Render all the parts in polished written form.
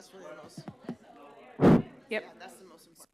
That's really the most, Yep. yeah, that's the most important.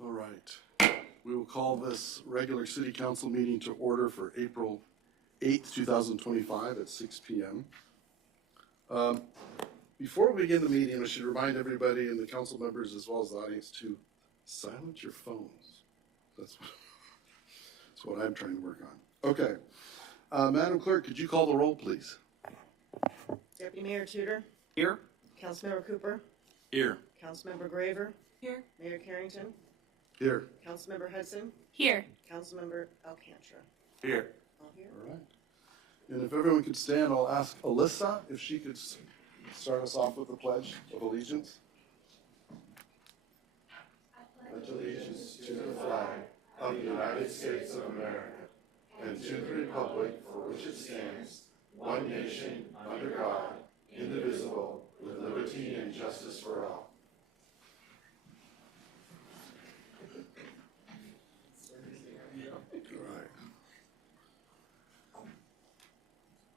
All right. We will call this regular city council meeting to order for April 8th, 2025 at 6 p.m. Before we begin the meeting, I should remind everybody and the council members as well as the audience to silence your phones. That's what I'm trying to work on. Okay. Madam Clerk, could you call the roll, please? Deputy Mayor Tudor, Here. Councilmember Cooper, Here. Councilmember Graver, Here. Mayor Carrington, Here. Councilmember Hudson, Here. Councilmember Alcantara. Here. All here. All right. And if everyone could stand, I'll ask Alyssa if she could Start us off with the Pledge of Allegiance. Pledge allegiance to the flag of the United States of America and to the republic for which it stands, one nation, under God, indivisible, with liberty and justice for all.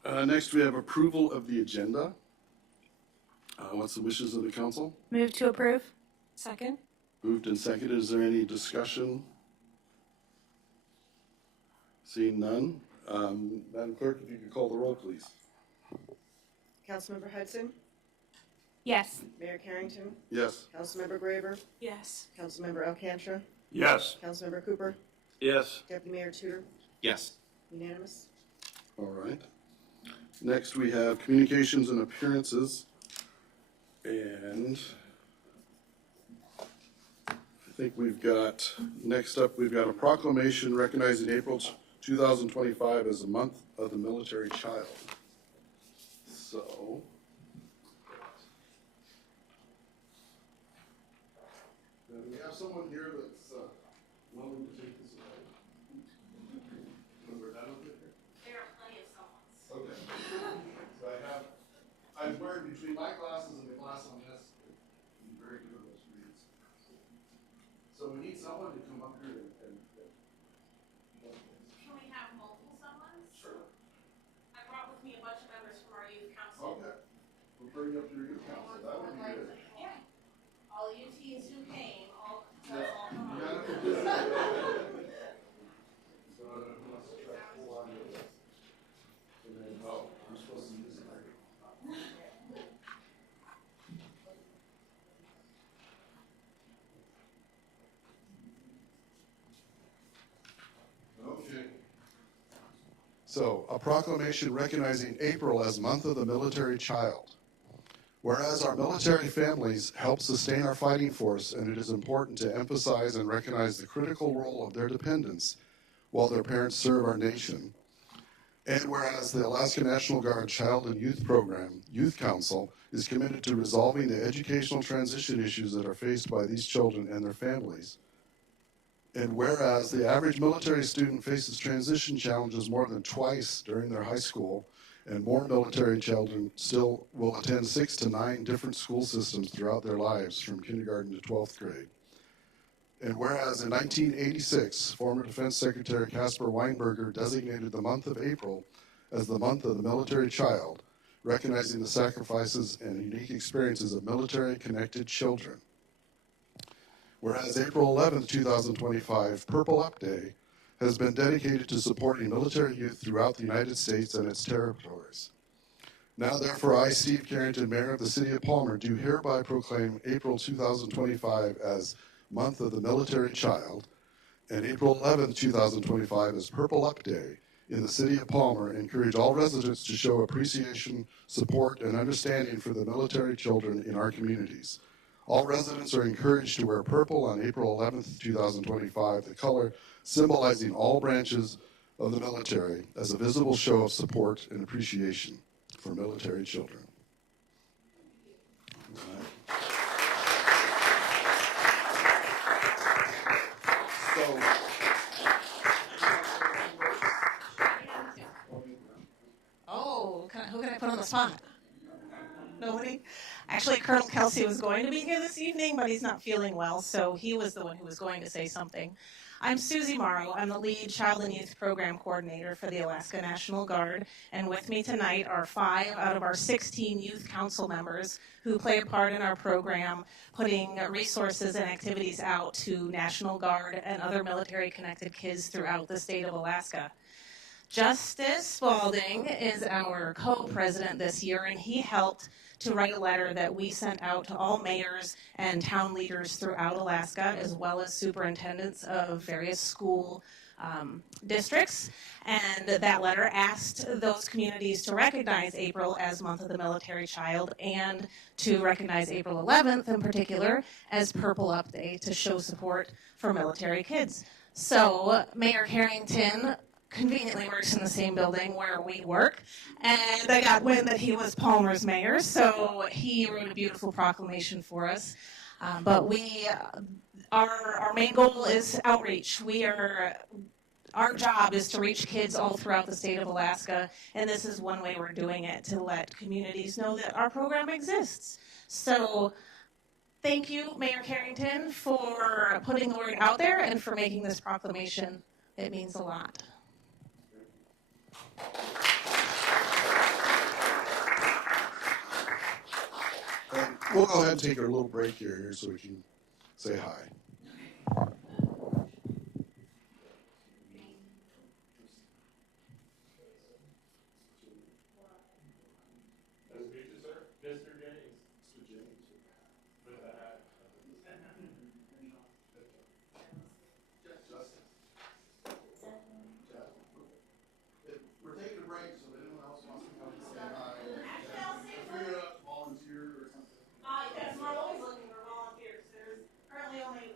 All right. Next, we have approval of the agenda. What's the wishes of the council? Move to approve. Second. Moved and seconded. Is there any discussion? Seeing none. Madam Clerk, if you could call the roll, please. Councilmember Hudson, Yes. Mayor Carrington, Yes. Councilmember Graver, Yes. Councilmember Alcantra, Yes. Councilmember Cooper, Yes. Deputy Mayor Tudor, Yes. unanimous. All right. Next, we have communications and appearances. And I think next up, we've got a proclamation recognizing April 2025 as the month of the military child. So, do we have someone here that's willing to take this away? When we're done with it here? There are plenty of someones. Okay. So I'm wearing between my glasses and the glass on this. I'm very good at those reads. So we need someone to come up here and Can we have multiple someones? Sure. I brought with me a bunch of members from our youth council. Okay. We'll bring you up your youth council. That would be good. Yeah. All UTs who came, all, Yeah. let's all come You on. gotta do this. So, who wants to try to pull on this? And then, I'm supposed to use this mic. Okay. So, a proclamation recognizing April as Month of the Military Child. Whereas our military families help sustain our fighting force, and it is important to emphasize and recognize the critical role of their dependents while their parents serve our nation. And whereas the Alaska National Guard Child and Youth Program, Youth Council, is committed to resolving the educational transition issues that are faced by these children and their families. And whereas the average military student faces transition challenges more than twice during their high school, and more military children still will attend 6 to 9 different school systems throughout their lives, from kindergarten to 12th grade. And whereas in 1986, former Defense Secretary Caspar Weinberger designated the month of April as the month of the military child, recognizing the sacrifices and unique experiences of military-connected children. Whereas April 11th, 2025, Purple Up Day, has been dedicated to supporting military youth throughout the United States and its territories. Now, therefore, I, Steve Carrington, Mayor of the City of Palmer, do hereby proclaim April 2025 as Month of the Military Child, and April 11th, 2025 as Purple Up Day in the City of Palmer, and encourage all residents to show appreciation, support, and understanding for the military children in our communities. All residents are encouraged to wear purple on April 11th, 2025, the color symbolizing all branches of the military, as a visible show of support and appreciation for military children. Oh, who can I put on the spot? Nobody? Actually, Colonel Kelsey was going to be here this evening, but he's not feeling well, so he was the one who was going to say something. I'm Susie Morrow. I'm the lead Child and Youth Program Coordinator for the Alaska National Guard, and with me tonight are 5 out of our 16 Youth Council members who play a part in our program, putting resources and activities out to National Guard and other military-connected kids throughout the state of Alaska. Justice Spaulding is our co-president this year, and he helped to write a letter that we sent out to all mayors and town leaders throughout Alaska, as well as superintendents of various school districts. And that letter asked those communities to recognize April as Month of the Military Child, and to recognize April 11th in particular as Purple Up Day, to show support for military kids. So Mayor Carrington conveniently works in the same building where we work. And I got wind that he was Palmer's mayor, so he wrote a beautiful proclamation for us. But our main goal is outreach. Our job is to reach kids all throughout the state of Alaska, and this is one way we're doing it, to let communities know that our program exists. So thank you, Mayor Carrington, for putting the word out there and for making this proclamation. It means a lot. And we'll go ahead and take our little break here so we can say hi. We're taking a break, so if anyone else wants to come and say hi, figure it out, volunteer or something. Yes, we're always looking for volunteers. There's currently only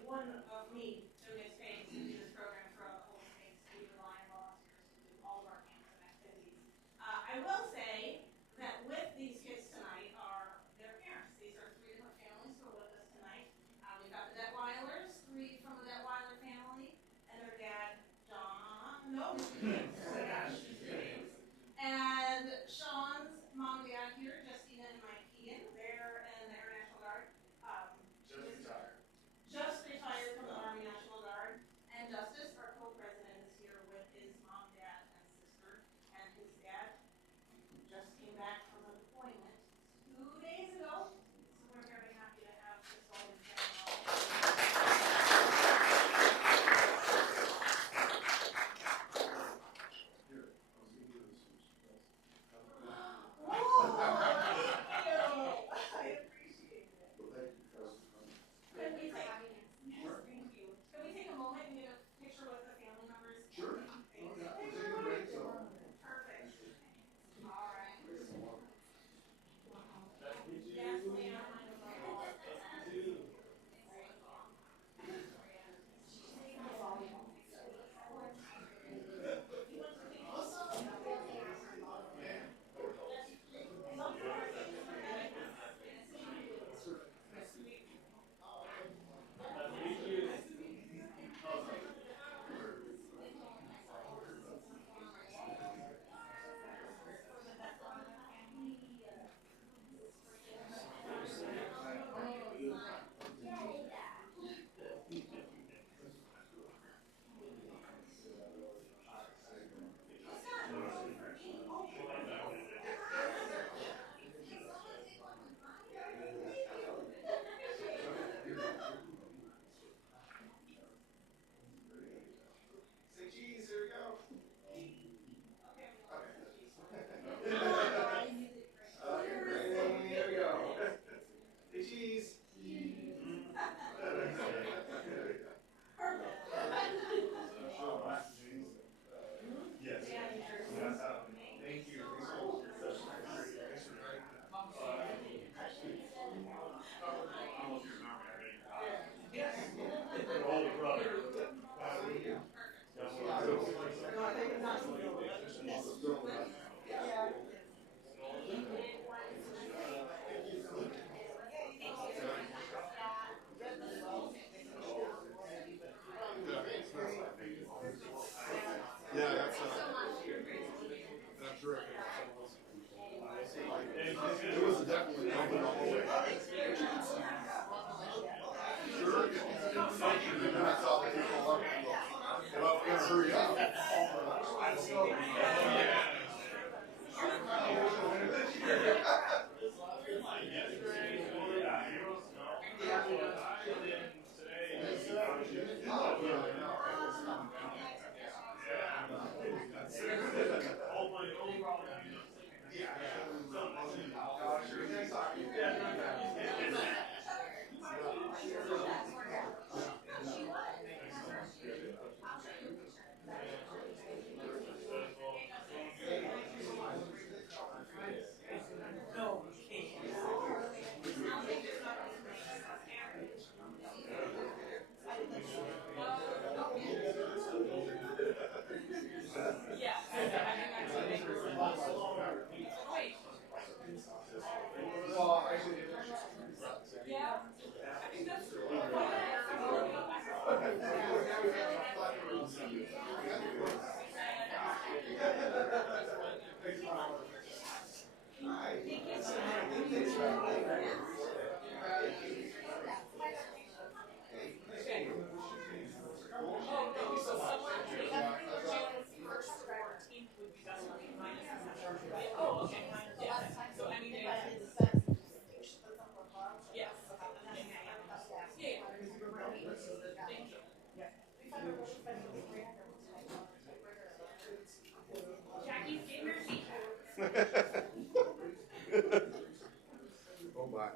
Oh my.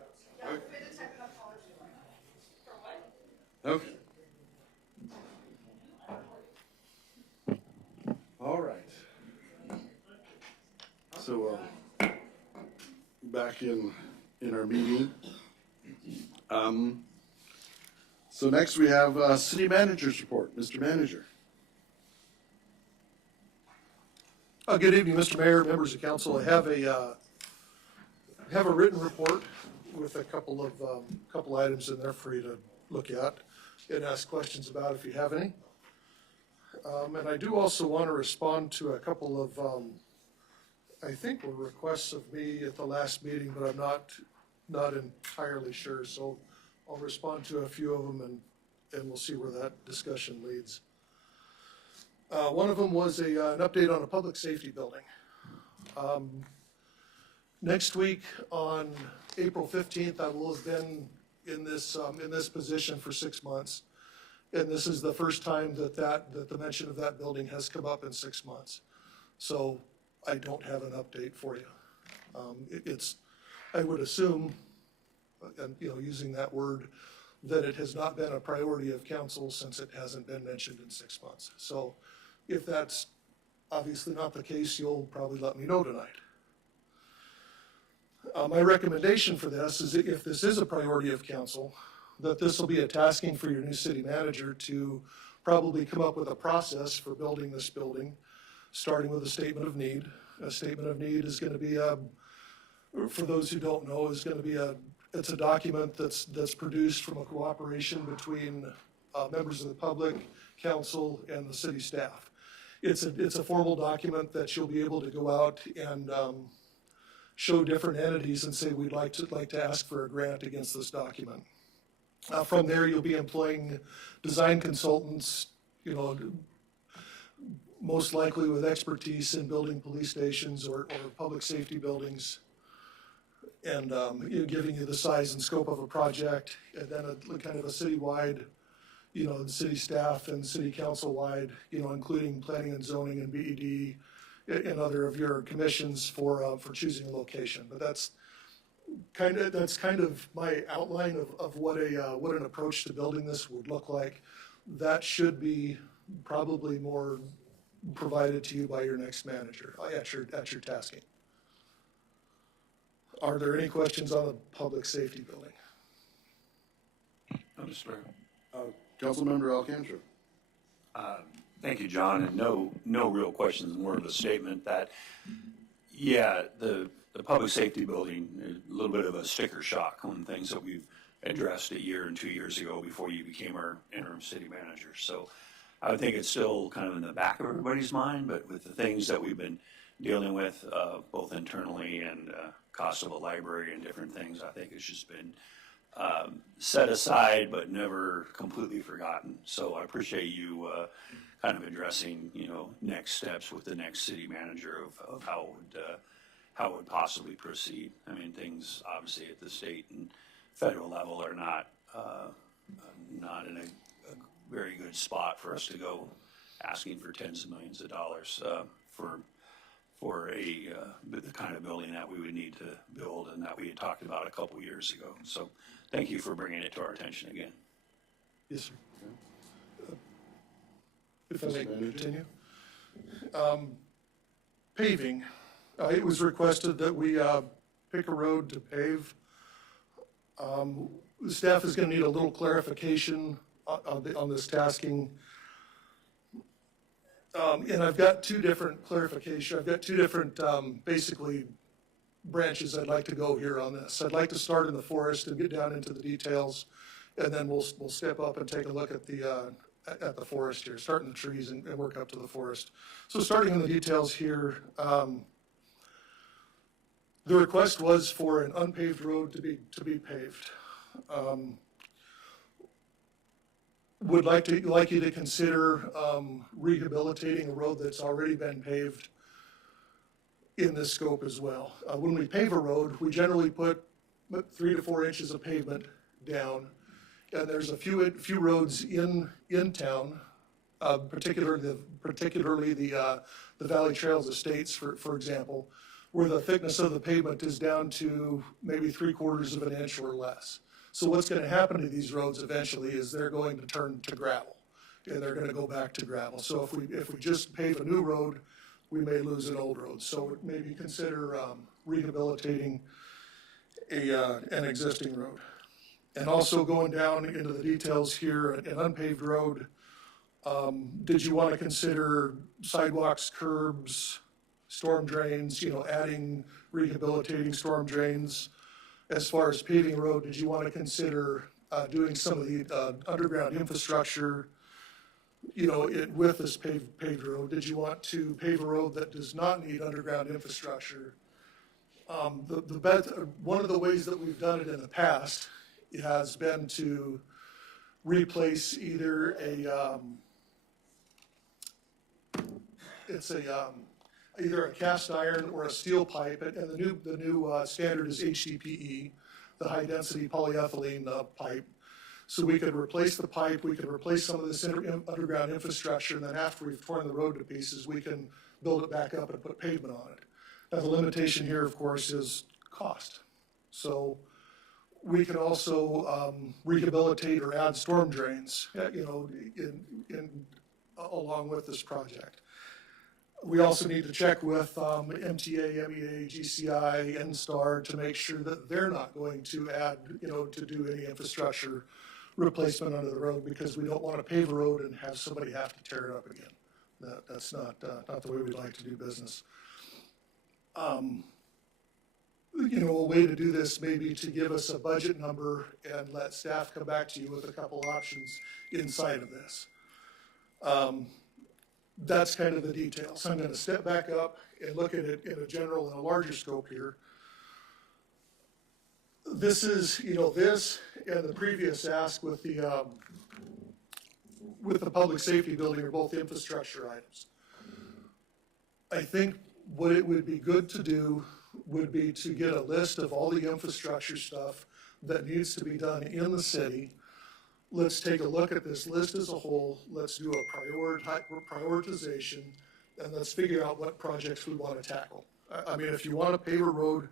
Okay. All right. So, back in our meeting. So next we have city manager's report. Mr. Manager. Good evening, Mr. Mayor, members of council. I have a written report with a couple items in there for you to look at and ask questions about if you have any. And I do also want to respond to a couple of, I think were requests of me at the last meeting, but I'm not entirely sure. So I'll respond to a few of them and we'll see where that discussion leads. One of them was an update on a public safety building. Next week on April 15th, I will have been in this position for 6 months. And this is the first time that the mention of that building has come up in 6 months. So I don't have an update for you. I would assume, and using that word, that it has not been a priority of council since it hasn't been mentioned in 6 months. So if that's obviously not the case, you'll probably let me know tonight. My recommendation for this is that if this is a priority of council, that this will be a tasking for your new city manager to probably come up with a process for building this building, starting with a statement of need. A statement of need is going to be, for those who don't know, it's a document that's produced from a cooperation between members of the public, council, and the city staff. It's a formal document that you'll be able to go out and show different entities and say we'd like to ask for a grant against this document. From there, you'll be employing design consultants, most likely with expertise in building police stations or public safety buildings, and giving you the size and scope of a project, and then a kind of a citywide, city staff and city council wide, including planning and zoning and BED and other of your commissions for choosing a location. But that's kind of my outline of what an approach to building this would look like. That should be probably more provided to you by your next manager at your tasking. Are there any questions on the public safety building? Mr. Mayor. Councilmember Alcantara. Thank you, John, and no real questions, more of a statement that, yeah, the public safety building, a little bit of a sticker shock on things that we've addressed a year and 2 years ago before you became our interim city manager. So I would think it's still kind of in the back of everybody's mind, but with the things that we've been dealing with, both internally and cost of a library and different things, I think it's just been set aside but never completely forgotten. So I appreciate you kind of addressing, next steps with the next city manager of how it would possibly proceed. I mean, things obviously at the state and federal level are not in a very good spot for us to go asking for tens of millions of dollars for the kind of building that we would need to build and that we had talked about a couple years ago. So thank you for bringing it to our attention again. Yes, sir. If I may continue. Paving. It was requested that we pick a road to pave. The staff is going to need a little clarification on this tasking. And I've got two different clarifications. I've got two different basically branches I'd like to go here on this. I'd like to start in the forest and get down into the details, and then we'll step up and take a look at the forest here, start in the trees and work up to the forest. So starting in the details here, The request was for an unpaved road to be paved. Would like you to consider rehabilitating a road that's already been paved in this scope as well. When we pave a road, we generally put 3 to 4 inches of pavement down. And there's a few roads in town, particularly the Valley Trails Estates, for example, where the thickness of the pavement is down to maybe 3/4 of an inch or less. So what's going to happen to these roads eventually is they're going to turn to gravel, and they're going to go back to gravel. So if we just pave a new road, we may lose an old road. So maybe consider rehabilitating an existing road. And also going down into the details here, an unpaved road, did you want to consider sidewalks, curbs, storm drains, adding, rehabilitating storm drains? As far as paving a road, did you want to consider doing some of the underground infrastructure, with this paved road? Did you want to pave a road that does not need underground infrastructure? One of the ways that we've done it in the past has been to replace either either a cast iron or a steel pipe, and the new standard is HDPE, the high density polyethylene pipe. So we could replace the pipe, we could replace some of this underground infrastructure, and then after we've torn the road to pieces, we can build it back up and put pavement on it. Now the limitation here, of course, is cost. So we can also rehabilitate or add storm drains, along with this project. We also need to check with MTA, MEA, GCI, NSTAR to make sure that they're not going to add, to do any infrastructure replacement under the road, because we don't want to pave a road and have somebody have to tear it up again. That's not the way we'd like to do business. A way to do this may be to give us a budget number and let staff come back to you with a couple options inside of this. That's kind of the details. So I'm going to step back up and look at it in a larger scope here. This is, this and the previous ask with the public safety building are both infrastructure items. I think what it would be good to do would be to get a list of all the infrastructure stuff that needs to be done in the city. Let's take a look at this list as a whole. Let's do a prioritization, and let's figure out what projects we want to tackle. I mean, if you want to pave a road,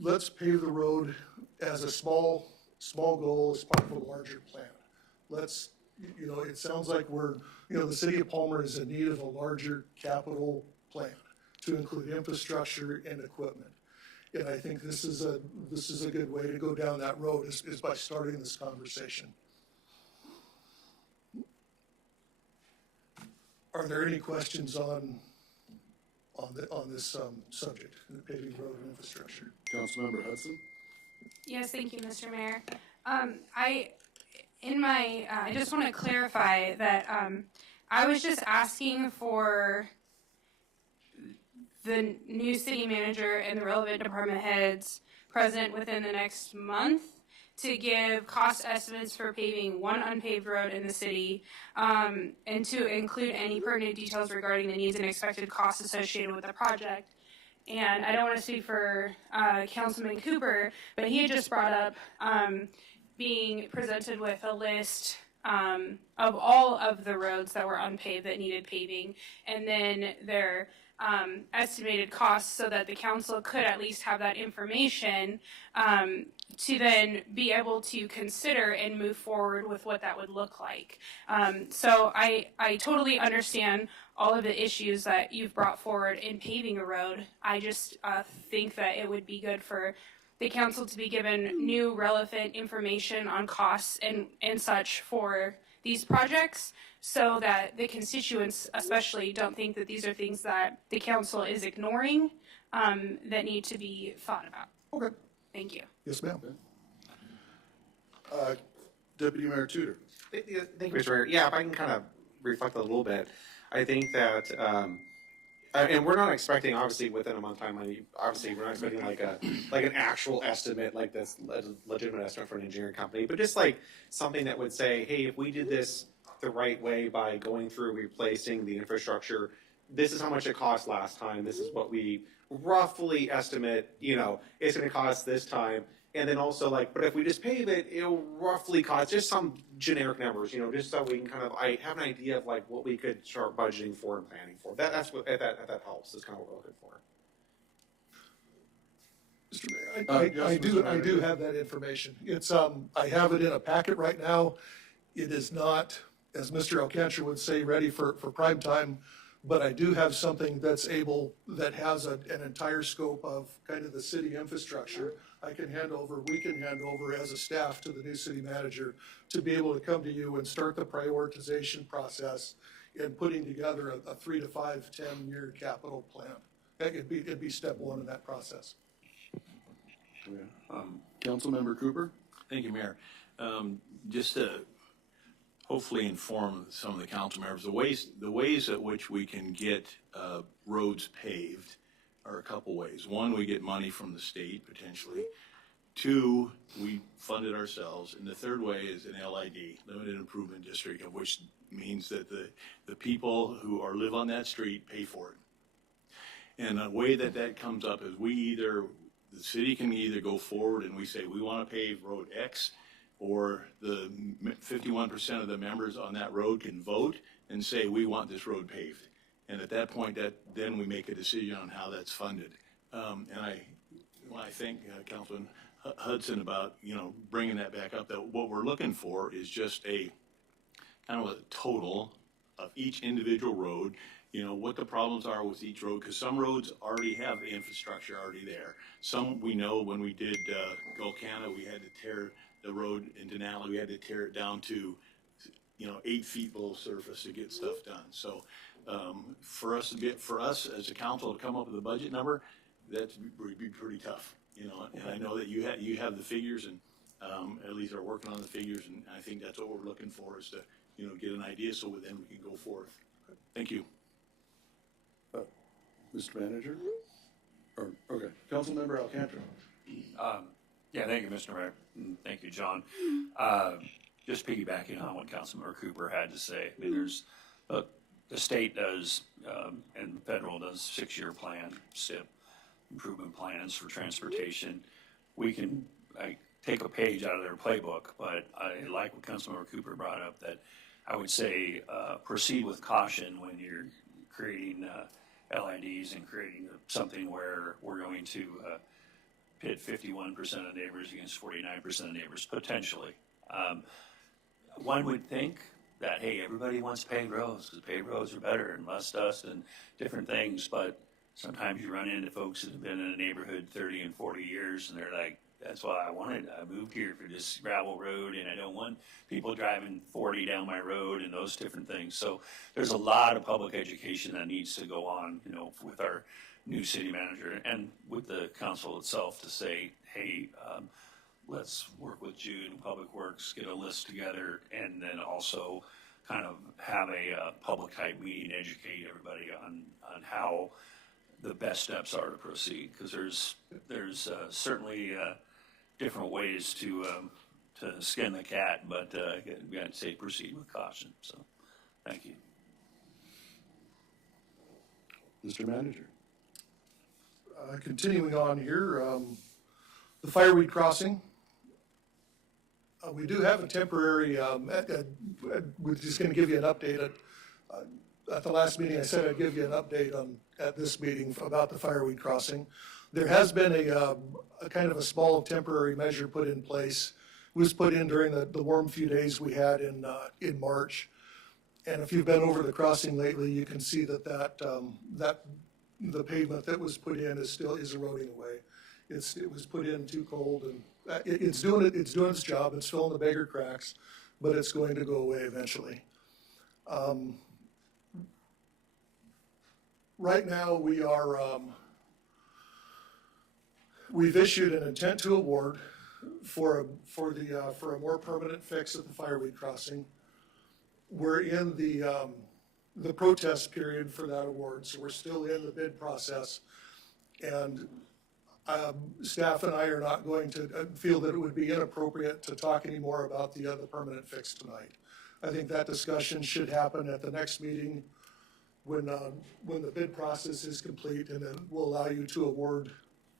let's pave the road as a small goal as part of a larger plan. Let's, it sounds like the city of Palmer is in need of a larger capital plan to include infrastructure and equipment. And I think this is a good way to go down that road is by starting this conversation. Are there any questions on this subject, the paving road and infrastructure? Councilmember Hudson? Yes, thank you, Mr. Mayor. I just want to clarify that I was just asking for the new city manager and the relevant department heads present within the next month to give cost estimates for paving one unpaved road in the city, and to include any pertinent details regarding the needs and expected costs associated with the project. And I don't want to speak for Councilman Cooper, but he had just brought up being presented with a list of all of the roads that were unpaved that needed paving, and then their estimated costs, so that the council could at least have that information to then be able to consider and move forward with what that would look like. So I totally understand all of the issues that you've brought forward in paving a road. I just think that it would be good for the council to be given new relevant information on costs and such for these projects, so that the constituents especially don't think that these are things that the council is ignoring, that need to be thought about. Okay. Thank you. Yes, ma'am. Deputy Mayor Tudor? Thank you, Mr. Mayor. Yeah, if I can kind of reflect a little bit, I think that And we're not expecting, obviously, within a month time, obviously, we're not expecting like an actual estimate, like this legitimate estimate for an engineering company, but just like something that would say, hey, if we did this the right way by going through replacing the infrastructure, this is how much it cost last time. This is what we roughly estimate, it's going to cost this time. And then also but if we just pave it, it'll roughly cost just some generic numbers, just so we can kind of have an idea of what we could start budgeting for and planning for. That's what if that helps. Is kind of what we're looking for. Mr. Mayor, yes, I Mr. do Manager. have that information. It's, I have it in a packet right now. It is not, as Mr. Alcantra would say, ready for prime time, but I do have something that has an entire scope of kind of the city infrastructure. We can hand over as a staff to the new city manager to be able to come to you and start the prioritization process in putting together a 3 to 5, 10-year capital plan. It'd be step one in that process. Councilmember Cooper? Thank you, Mayor. Just to hopefully inform some of the council members, the ways at which we can get roads paved are a couple ways. One, we get money from the state potentially. Two, we fund it ourselves. And the third way is an LID, Limited Improvement District, of which means that the people who live on that street pay for it. And a way that comes up is the city can either go forward and we say we want to pave road X, or the 51% of the members on that road can vote and say we want this road paved. And at that point, then we make a decision on how that's funded. And when I think Councilman Hudson about bringing that back up, that what we're looking for is just a kind of a total of each individual road. What the problems are with each road, because some roads already have the infrastructure already there. Some we know when we did Golcana, we had to tear the road in Denali, we had to tear it down to 8 feet below surface to get stuff done. So for us as a council to come up with a budget number, that would be pretty tough. And I know that you have the figures and at least are working on the figures, and I think that's what we're looking for is to get an idea so then we can go forth. Thank you. Mr. Manager? Okay, Councilmember Alcantra. Yeah, thank you, Mr. Mayor. And thank you, John. Just piggybacking on what Councilmember Cooper had to say. I mean, the state does, and federal does 6-year plan, SIP, improvement plans for transportation. We can take a page out of their playbook, but I like what Councilmember Cooper brought up, that I would say proceed with caution when you're creating LIDs and creating something where we're going to pit 51% of neighbors against 49% of neighbors, potentially. One would think that, hey, everybody wants paved roads because paved roads are better and less dust and different things, but sometimes you run into folks that have been in a neighborhood 30 and 40 years and they're like, that's why I moved here for this gravel road, and I don't want people driving 40 down my road and those different things. So there's a lot of public education that needs to go on, with our new city manager and with the council itself to say, hey, let's work with Jude and Public Works, get a list together, and then also kind of have a public type meeting, educate everybody on how the best steps are to proceed, because there's certainly different ways to skin the cat, but we got to say proceed with caution. So, thank you, Mr. Manager. Continuing on here, the Fireweed Crossing. We do have a temporary, we're just going to give you an update. At the last meeting, I said I'd give you an update at this meeting about the Fireweed Crossing. There has been a kind of a small temporary measure put in place. It was put in during the warm few days we had in March. And if you've been over the crossing lately, you can see that the pavement that was put in is eroding away. It was put in too cold, and it's doing its job. It's filling the bigger cracks, but it's going to go away eventually. Right now, we've issued an intent to award for a more permanent fix at the Fireweed Crossing. We're in the the protest period for that award, so we're still in the bid process. And staff and I are not going to feel that it would be inappropriate to talk anymore about the permanent fix tonight. I think that discussion should happen at the next meeting when the bid process is complete, and then we'll allow you to award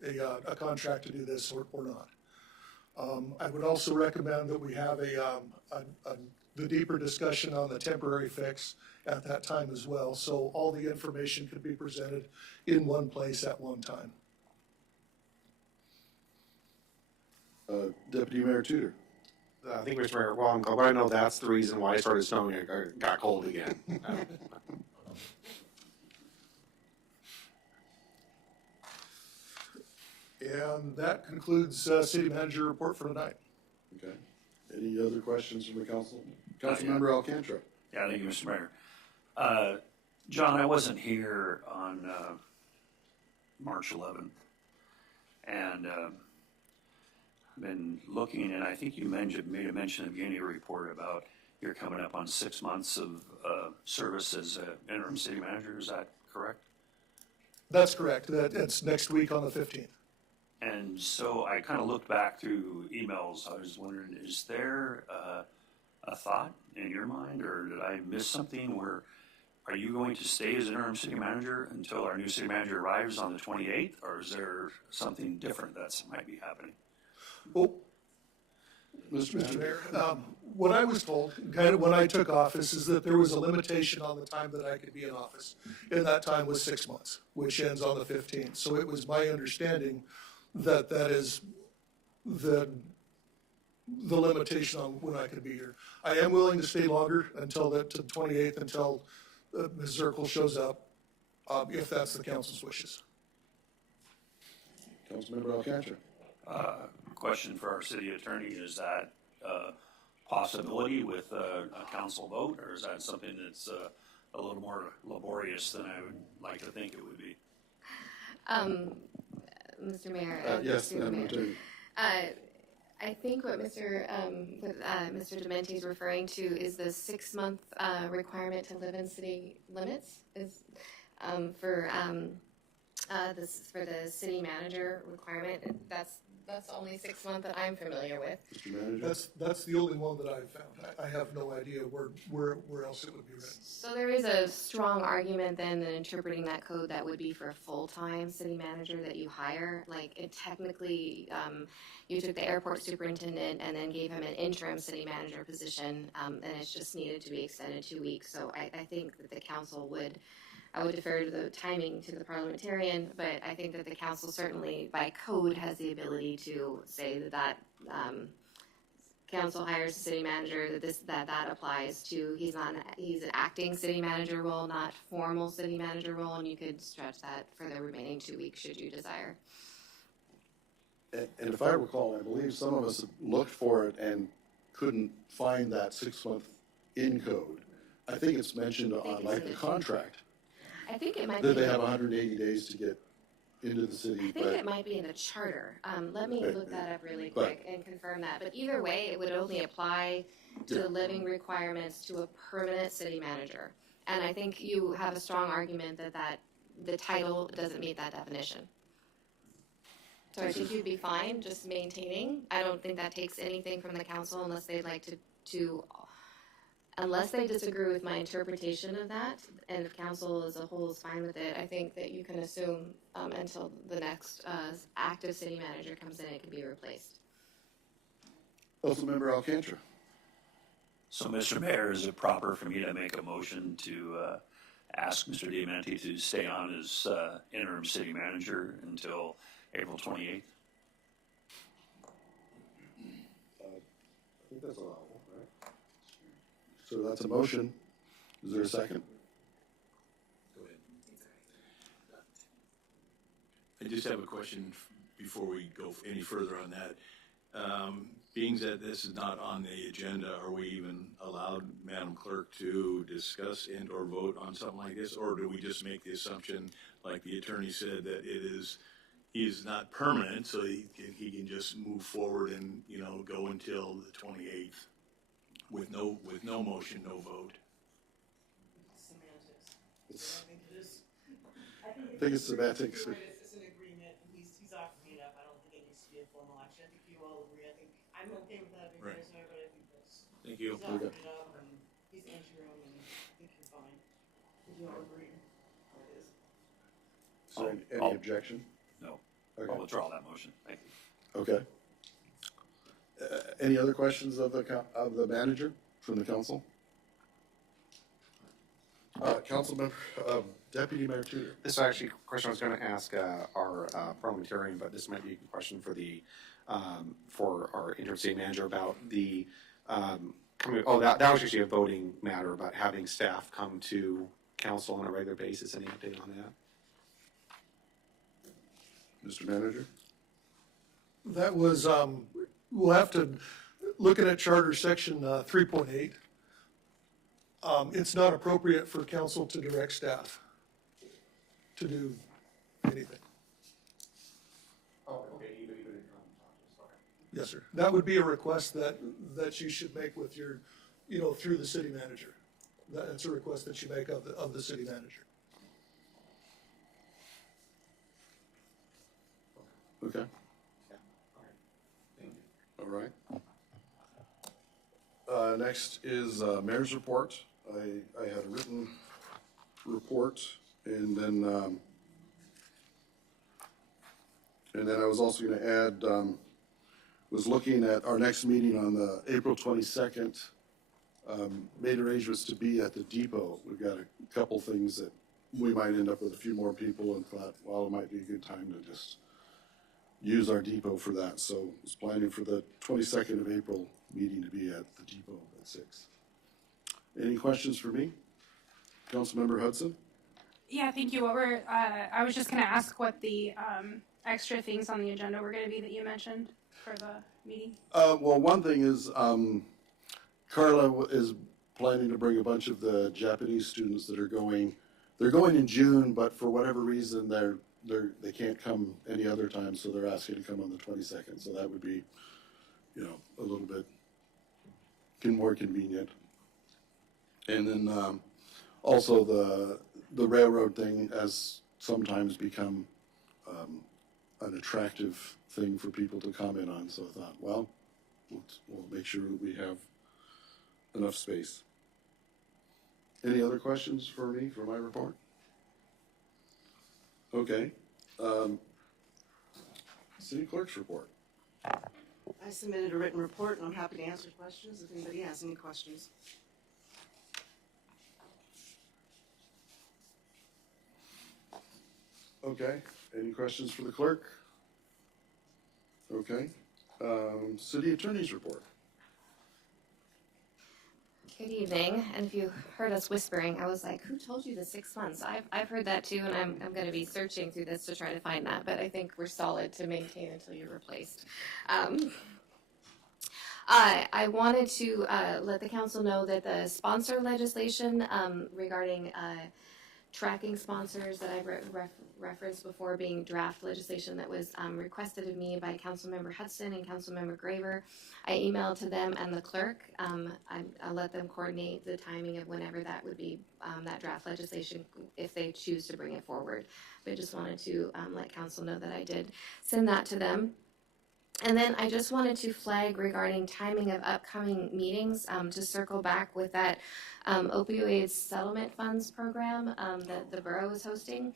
a contract to do this or not. I would also recommend that we have the deeper discussion on the temporary fix at that time as well, so all the information could be presented in one place at one time. Deputy Mayor Tudor. I think, Mr. Mayor, well, I'm glad I know that's the reason why it started snowing and it got cold again. And that concludes city manager report for tonight. Okay. Any other questions from the council? Councilmember Alcantara. Yeah, thank you, Mr. Mayor. John, I wasn't here on March 11th, and I've been looking, and I think you made a mention at the beginning of your report about you're coming up on 6 months of service as interim city manager. Is that correct? That's correct. It's next week on the 15th. And so I kind of looked back through emails. I was wondering, is there a thought in your mind, or did I miss something where, are you going to stay as interim city manager until our new city manager arrives on the 28th, or is there something different that might be happening? Well, Mr. Mr. Mayor. Mayor, what I was told, kind of when I took office, is that there was a limitation on the time that I could be in office. And that time was 6 months, which ends on the 15th. So it was my understanding that that is the limitation on when I could be here. I am willing to stay longer until to the 28th, until Ms. Zirkle shows up, if that's the council's wishes. Councilmember Alcantara. Question for our city attorney, is that a possibility with a council vote, or is that something that's a little more laborious than I would like to think it would be? Mr. Mayor. Yes, Mr. Madam Mayor. Attorney. I think what Mr. Dementi is referring to is the 6-month requirement to live in city limits is for the city manager requirement. That's only 6 months that I'm familiar with. Mr. Manager. That's the only one that I've found. I have no idea where else it would be written. So there is a strong argument then that interpreting that code, that would be for a full-time city manager that you hire. Like, it technically, you took the airport superintendent and then gave him an interim city manager position, and it's just needed to be extended 2 weeks. So I think that the council I would defer to the timing to the parliamentarian, but I think that the council certainly by code has the ability to say that council hires a city manager, that applies to, he's an acting city manager role, not formal city manager role, and you could stretch that for the remaining 2 weeks should you desire. And if I recall, I believe some of us looked for it and couldn't find that 6-month in code. I think it's mentioned on like the contract I think it might that be. they have 180 days to get into the city. I think it might be in the charter. Let me look that up really quick and confirm that. But either way, it would only apply to the living requirements to a permanent city manager. And I think you have a strong argument that the title doesn't meet that definition. So I think you'd be fine just maintaining. I don't think that takes anything from the council unless they'd like to unless they disagree with my interpretation of that, and if council as a whole is fine with it, I think that you can assume until the next active city manager comes in, it can be replaced. Councilmember Alcantara. So, Mr. Mayor, is it proper for me to make a motion to ask Mr. Dementi to stay on as interim city manager until April 28th? I think that's allowable, right? So that's a motion. Is there a second? Go ahead. I just have a question before we go any further on that. Being that this is not on the agenda, are we even allowed, Madam Clerk, to discuss and or vote on something like this? Or do we just make the assumption, like the attorney said, that he is not permanent, so he can just move forward and, go until the 28th with no motion, no vote? It's, I think it is. I think it's semantics. It's an agreement, and he's offering it up. I don't think it needs to be a formal action. I think you all agree. I think I'm okay with having Right. guys there, but I think that's, Thank you. he's offered it up, and he's interim, and I think you're fine. Would you all agree? It is. Is there any I'll- objection? No, Okay. I'll withdraw that motion. Thank you. Okay. Any other questions of the manager from the council? Council member, Deputy Mayor Tudor. This is actually a question I was going to ask our parliamentarian, but this might be a question for the for our interim city manager about the coming. Oh, that was actually a voting matter about having staff come to council on a regular basis. Any update on that? Mr. Manager? That was, we'll have to, looking at Charter Section 3.8, it's not appropriate for council to direct staff to do anything. Oh, okay. You didn't come talk to us. Yes, sir. That would be a request that you should make with your, through the city manager. That's a request that you make of the city manager. Okay, Yeah. All right. Thank you. all right. Next is mayor's report. I had a written report, and then I was also going to add, was looking at our next meeting on the April 22nd. Made arrangements to be at the depot. We've got a couple things that we might end up with a few more people, and thought, well, it might be a good time to just use our depot for that. So I was planning for the 22nd of April meeting to be at the depot at 6. Any questions for me? Councilmember Hudson? Yeah, thank you. I was just going to ask what the extra things on the agenda were going to be that you mentioned for the meeting. Well, one thing is, Carla is planning to bring a bunch of the Japanese students that are going. They're going in June, but for whatever reason, they can't come any other time, so they're asking to come on the 22nd. So that would be, a little bit more convenient. And then also the railroad thing has sometimes become an attractive thing for people to comment on. So I thought, well, we'll make sure that we have enough space. Any other questions for me for my report? Okay. City clerk's report. I submitted a written report, and I'm happy to answer questions if anybody has any questions. Okay. Any questions for the clerk? Okay. City attorney's report. Good evening, and if you heard us whispering, I was like, who told you the 6 months? I've heard that too, and I'm going to be searching through this to try to find that, but I think we're solid to maintain until you're replaced. I wanted to let the council know that the sponsor legislation regarding tracking sponsors that I've referenced before being draft legislation that was requested of me by Councilmember Hudson and Councilmember Graver. I emailed to them and the clerk. I'll let them coordinate the timing of whenever that would be, that draft legislation, if they choose to bring it forward. But I just wanted to let council know that I did send that to them. And then I just wanted to flag regarding timing of upcoming meetings, to circle back with that opioid settlement funds program that the borough is hosting.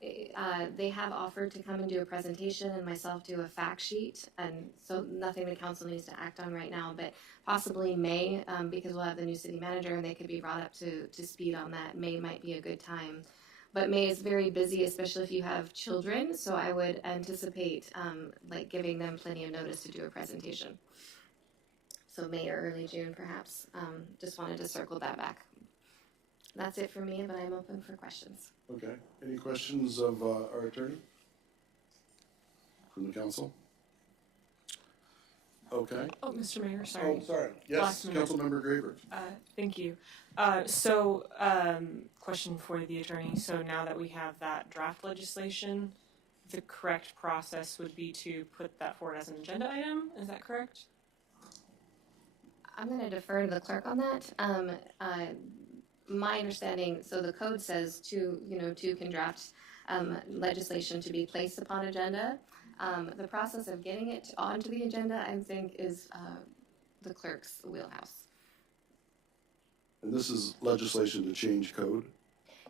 They have offered to come and do a presentation and myself do a fact sheet, and so nothing the council needs to act on right now, but possibly May, because we'll have the new city manager and they could be brought up to speed on that. May might be a good time. But May is very busy, especially if you have children, so I would anticipate like giving them plenty of notice to do a presentation. So May or early June, perhaps. Just wanted to circle that back. That's it for me, but I'm open for questions. Okay. Any questions of our attorney? From the council? Okay. Oh, Mr. Mayor, sorry. Oh, sorry. Yes, Last minute. Councilmember Graver. Thank you. Question for the attorney. So now that we have that draft legislation, the correct process would be to put that forward as an agenda item. Is that correct? I'm going to defer to the clerk on that. my understanding, so the code says two can draft legislation to be placed upon agenda. The process of getting it onto the agenda, I think, is the clerk's wheelhouse. And this is legislation to change code?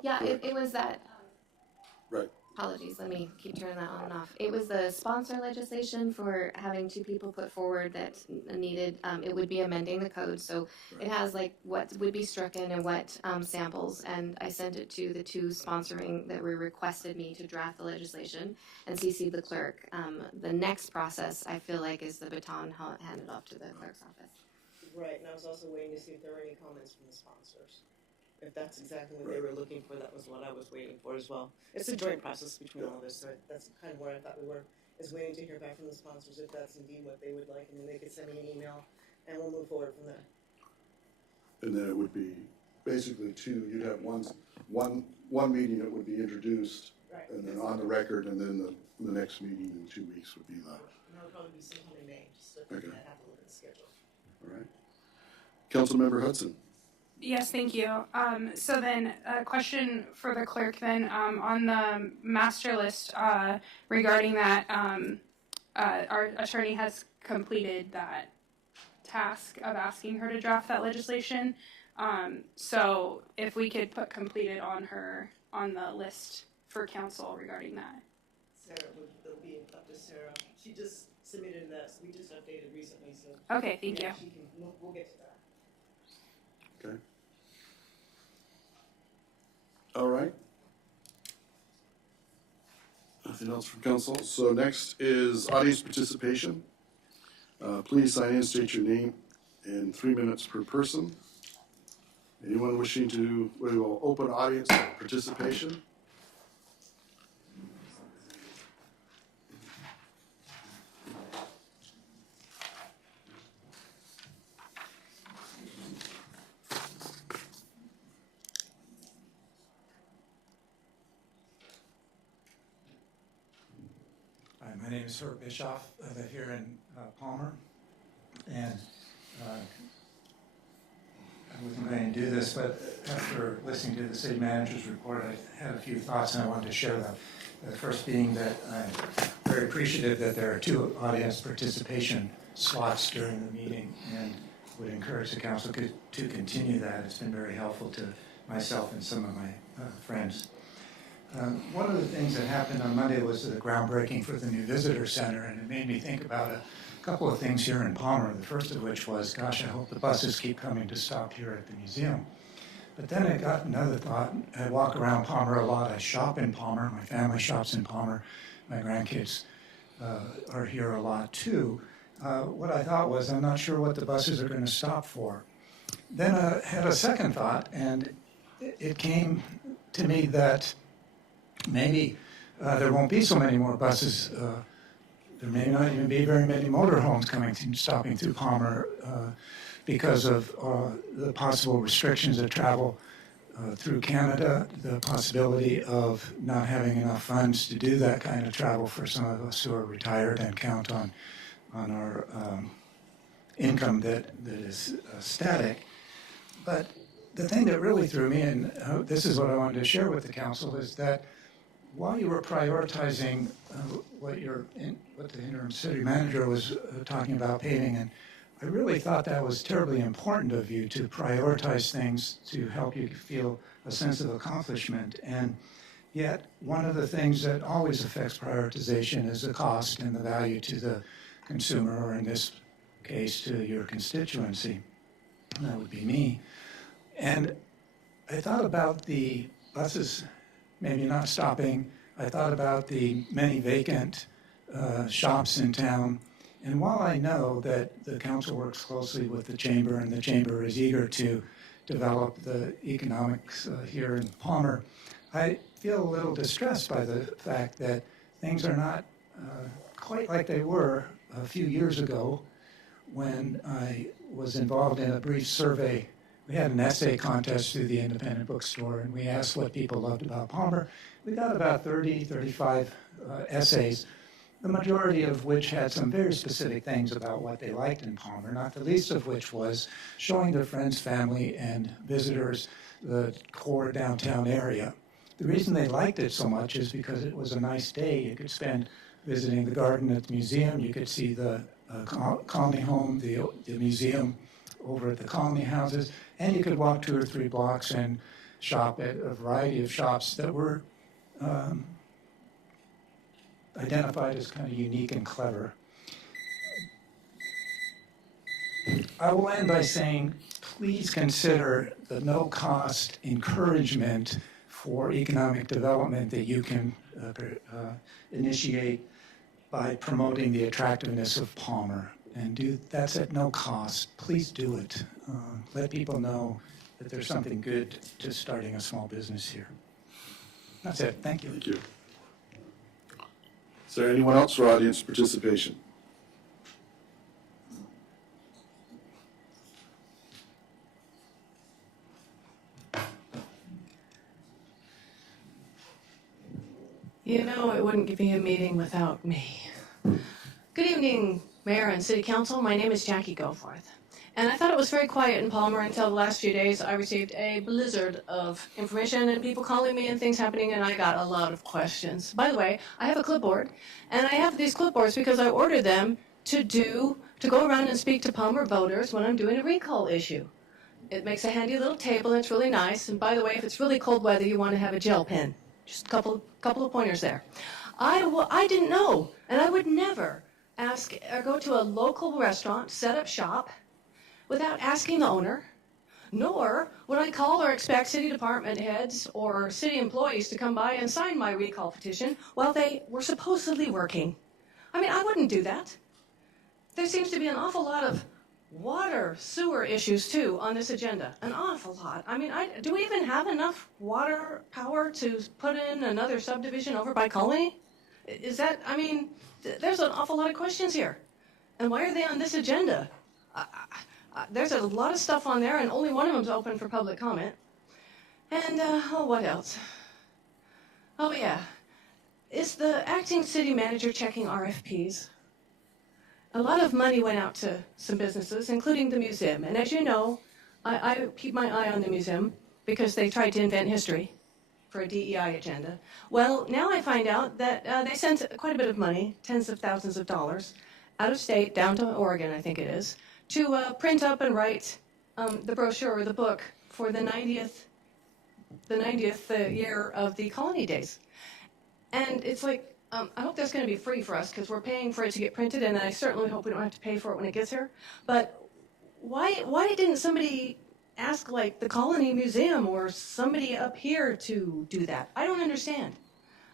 Yeah, it was that. Right. Apologies, let me keep turning that on and off. It was the sponsor legislation for having two people put forward that needed, it would be amending the code, so it has like what would be stricken and what samples, and I sent it to the two sponsoring that were requested me to draft the legislation and CC the clerk. The next process, I feel like, is the baton handed off to the clerk's office. Right, and I was also waiting to see if there were any comments from the sponsors. If that's exactly what they were looking for, that was what I was waiting for as well. It's a joint process between all of us, so that's kind of where I thought we were, is waiting to hear back from the sponsors if that's indeed what they would like, and then they could send me an email, and we'll move forward from there. And then it would be basically two, you'd have one meeting that would be introduced, Right. and then on the record, and then the next meeting in 2 weeks would be the, And that'll probably be sometime in May, just so Okay. I have to look at the schedule. all right? Councilmember Hudson. Yes, thank you. So then a question for the clerk then, on the master list, regarding that, our attorney has completed that task of asking her to draft that legislation. So if we could put completed on the list for council regarding that. Sarah, it'll be up to Sarah. She just submitted that, so we just updated recently, so. Okay, thank you. She can, we'll get to that. Okay. All right. Nothing else from council. So next is audience participation. Please sign in, state your name, and 3 minutes per person. Anyone wishing to, we will open audience participation. My name is Herb Bischoff. I live here in Palmer, and I wasn't going to do this, but after listening to the city manager's report, I had a few thoughts and I wanted to share them. The first being that I'm very appreciative that there are 2 audience participation slots during the meeting, and would encourage the council to continue that. It's been very helpful to myself and some of my friends. One of the things that happened on Monday was the groundbreaking for the new visitor center, and it made me think about a couple of things here in Palmer. The first of which was, gosh, I hope the buses keep coming to stop here at the museum. But then I got another thought. I walk around Palmer a lot. I shop in Palmer. My family shops in Palmer. My grandkids are here a lot too. What I thought was, I'm not sure what the buses are going to stop for. Then I had a second thought, and it came to me that maybe there won't be so many more buses. There may not even be very many motorhomes stopping through Palmer because of the possible restrictions of travel through Canada, the possibility of not having enough funds to do that kind of travel for some of us who are retired and count on our income that is static. But the thing that really threw me, and this is what I wanted to share with the council, is that while you were prioritizing what the interim city manager was talking about paving, and I really thought that was terribly important of you to prioritize things to help you feel a sense of accomplishment. And yet, one of the things that always affects prioritization is the cost and the value to the consumer, or in this case, to your constituency. That would be me. And I thought about the buses maybe not stopping. I thought about the many vacant shops in town. And while I know that the council works closely with the chamber, and the chamber is eager to develop the economics here in Palmer, I feel a little distressed by the fact that things are not quite like they were a few years ago when I was involved in a brief survey. We had an essay contest through the Independent Bookstore, and we asked what people loved about Palmer. We got about 35 essays, the majority of which had some very specific things about what they liked in Palmer, not the least of which was showing their friends, family, and visitors the core downtown area. The reason they liked it so much is because it was a nice day. You could spend visiting the garden at the museum. You could see the colony home, the museum over at the colony houses, and you could walk 2 or 3 blocks and shop at a variety of shops that were identified as kind of unique and clever. I will end by saying, please consider the no-cost encouragement for economic development that you can initiate by promoting the attractiveness of Palmer. And that's at no cost. Please do it. Let people know that there's something good to starting a small business here. That's it. Thank you. Thank you. Is there anyone else for audience participation? You know, it wouldn't be a meeting without me. Good evening, Mayor and City Council. My name is Jackie Goforth. And I thought it was very quiet in Palmer until the last few days. I received a blizzard of information and people calling me and things happening, and I got a lot of questions. By the way, I have a clipboard, and I have these clipboards because I ordered them to go around and speak to Palmer voters when I'm doing a recall issue. It makes a handy little table, and it's really nice. And by the way, if it's really cold weather, you want to have a gel pen. Just a couple of pointers there. I didn't know, and I would never ask or go to a local restaurant, set up shop, without asking the owner, nor would I call or expect city department heads or city employees to come by and sign my recall petition while they were supposedly working. I mean, I wouldn't do that. There seems to be an awful lot of water, sewer issues, too, on this agenda. An awful lot. I mean, do we even have enough water power to put in another subdivision over by Colony? Is that, I mean, there's an awful lot of questions here. And why are they on this agenda? There's a lot of stuff on there, and only one of them's open for public comment. And, what else? Oh, yeah. Is the acting city manager checking RFPs? A lot of money went out to some businesses, including the museum. And as you know, I keep my eye on the museum because they tried to invent history for a DEI agenda. Well, now I find out that they sent quite a bit of money, tens of thousands of dollars, out of state, down to Oregon, I think it is, to print up and write the brochure or the book for the 90th year of the Colony Days. And it's like, I hope that's going to be free for us because we're paying for it to get printed, and I certainly hope we don't have to pay for it when it gets here. But why didn't somebody ask, like, the Colony Museum or somebody up here to do that? I don't understand.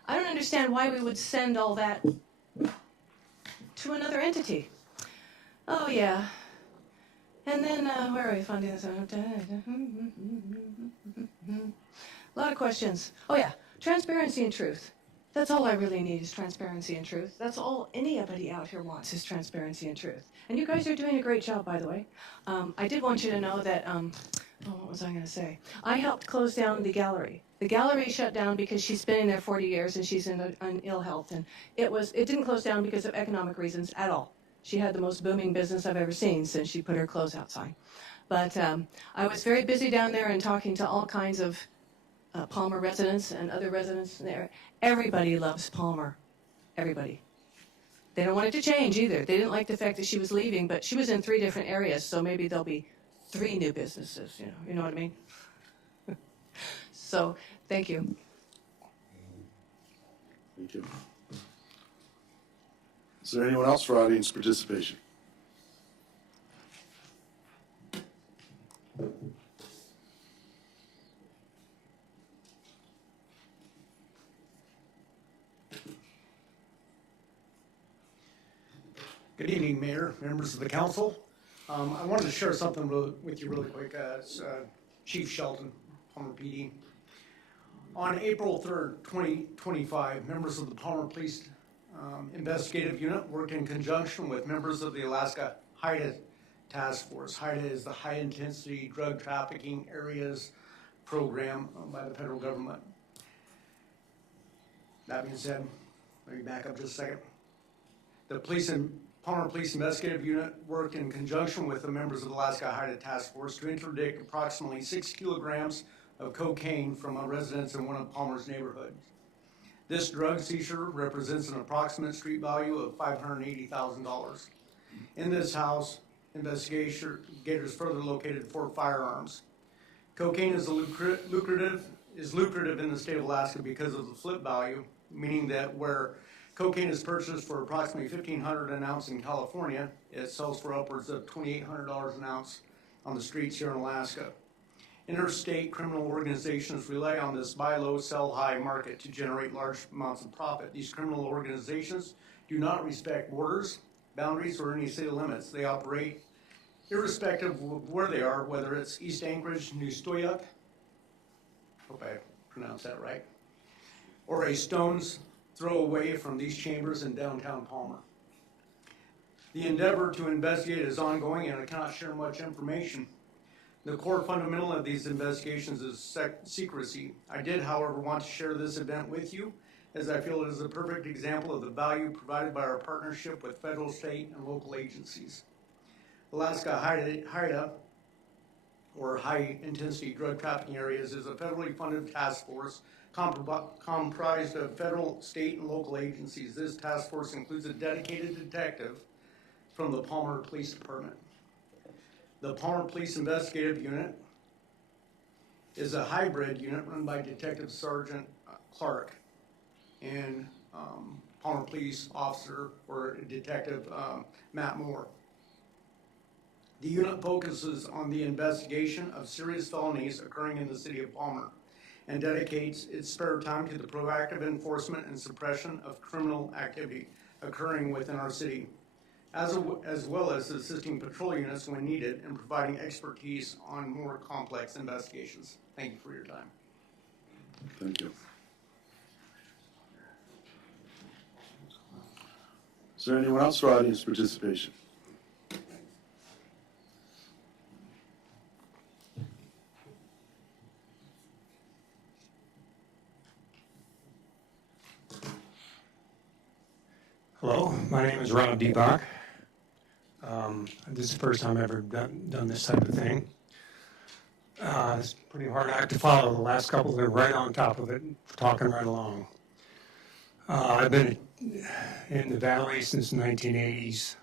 I don't understand why we would send all that to another entity. Oh, yeah. And then, where are we funding this? A lot of questions. Oh, yeah. Transparency and truth. That's all I really need is transparency and truth. That's all anybody out here wants is transparency and truth. And you guys are doing a great job, by the way. I did want you to know that, what was I going to say? I helped close down the gallery. The gallery shut down because she's been in there 40 years and she's in ill health. And it didn't close down because of economic reasons at all. She had the most booming business I've ever seen since she put her closeout sign. But I was very busy down there and talking to all kinds of Palmer residents and other residents there. Everybody loves Palmer. Everybody. They don't want it to change either. They didn't like the fact that she was leaving, but she was in 3 different areas, so maybe there'll be 3 new businesses, you know what I mean? So, thank you. Thank you. Is there anyone else for audience participation? Good evening, Mayor, members of the council. I wanted to share something with you really quick. Chief Shelton, Palmer PD. On April 3rd, 2025, members of the Palmer Police Investigative Unit worked in conjunction with members of the Alaska HIDTA Task Force. HIDTA is the High Intensity Drug Trafficking Areas Program by the federal government. That being said, let me back up just a second. The Palmer Police Investigative Unit worked in conjunction with the members of the Alaska HIDTA Task Force to interdict approximately 6 kilograms of cocaine from a residence in one of Palmer's neighborhoods. This drug seizure represents an approximate street value of $580,000. In this house, investigators further located 4 firearms. Cocaine is lucrative in the state of Alaska because of the flip value, meaning that where cocaine is purchased for approximately $1,500 an ounce in California, it sells for upwards of $2,800 an ounce on the streets here in Alaska. Interstate criminal organizations rely on this buy low, sell high market to generate large amounts of profit. These criminal organizations do not respect borders, boundaries, or any city limits. They operate irrespective of where they are, whether it's East Anchorage, New Stoyuk, hope I pronounced that right, or a stone's throw away from these chambers in downtown Palmer. The endeavor to investigate is ongoing, and I cannot share much information. The core fundamental of these investigations is secrecy. I did, however, want to share this event with you, as I feel it is a perfect example of the value provided by our partnership with federal, state, and local agencies. Alaska HIDTA, or High Intensity Drug Trafficking Areas, is a federally funded task force comprised of federal, state, and local agencies. This task force includes a dedicated detective from the Palmer Police Department. The Palmer Police Investigative Unit is a hybrid unit run by Detective Sergeant Clark and Palmer Police Officer or Detective Matt Moore. The unit focuses on the investigation of serious felonies occurring in the city of Palmer and dedicates its spare time to the proactive enforcement and suppression of criminal activity occurring within our city, as well as assisting patrol units when needed and providing expertise on more complex investigations. Thank you for your time. Thank you. Is there anyone else for audience participation? Hello, my name is Ronald Debach. This is the first time I've ever done this type of thing. It's a pretty hard act to follow. The last couple, they're right on top of it, talking right along. I've been in the valley since the 1980s.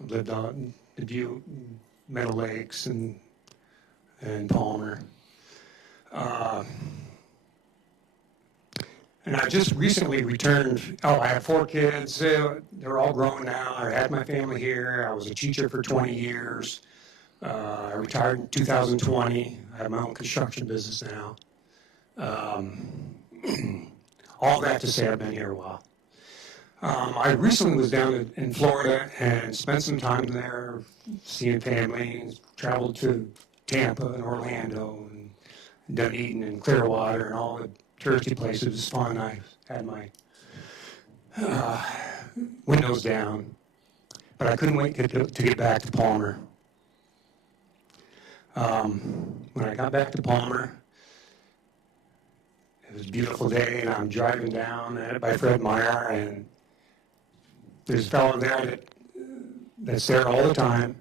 I've lived on Dubuque, Meadow Lakes, and Palmer. And I just recently returned. I have 4 kids. They're all grown now. I had my family here. I was a teacher for 20 years. I retired in 2020. I have my own construction business now. All that to say I've been here a while. I recently was down in Florida and spent some time there seeing family. Traveled to Tampa and Orlando and Dunedin and Clearwater and all the touristy places. It was fun. I had my windows down, but I couldn't wait to get back to Palmer. When I got back to Palmer, it was a beautiful day, and I'm driving down by Fred Meyer, and there's a fellow there that's there all the time,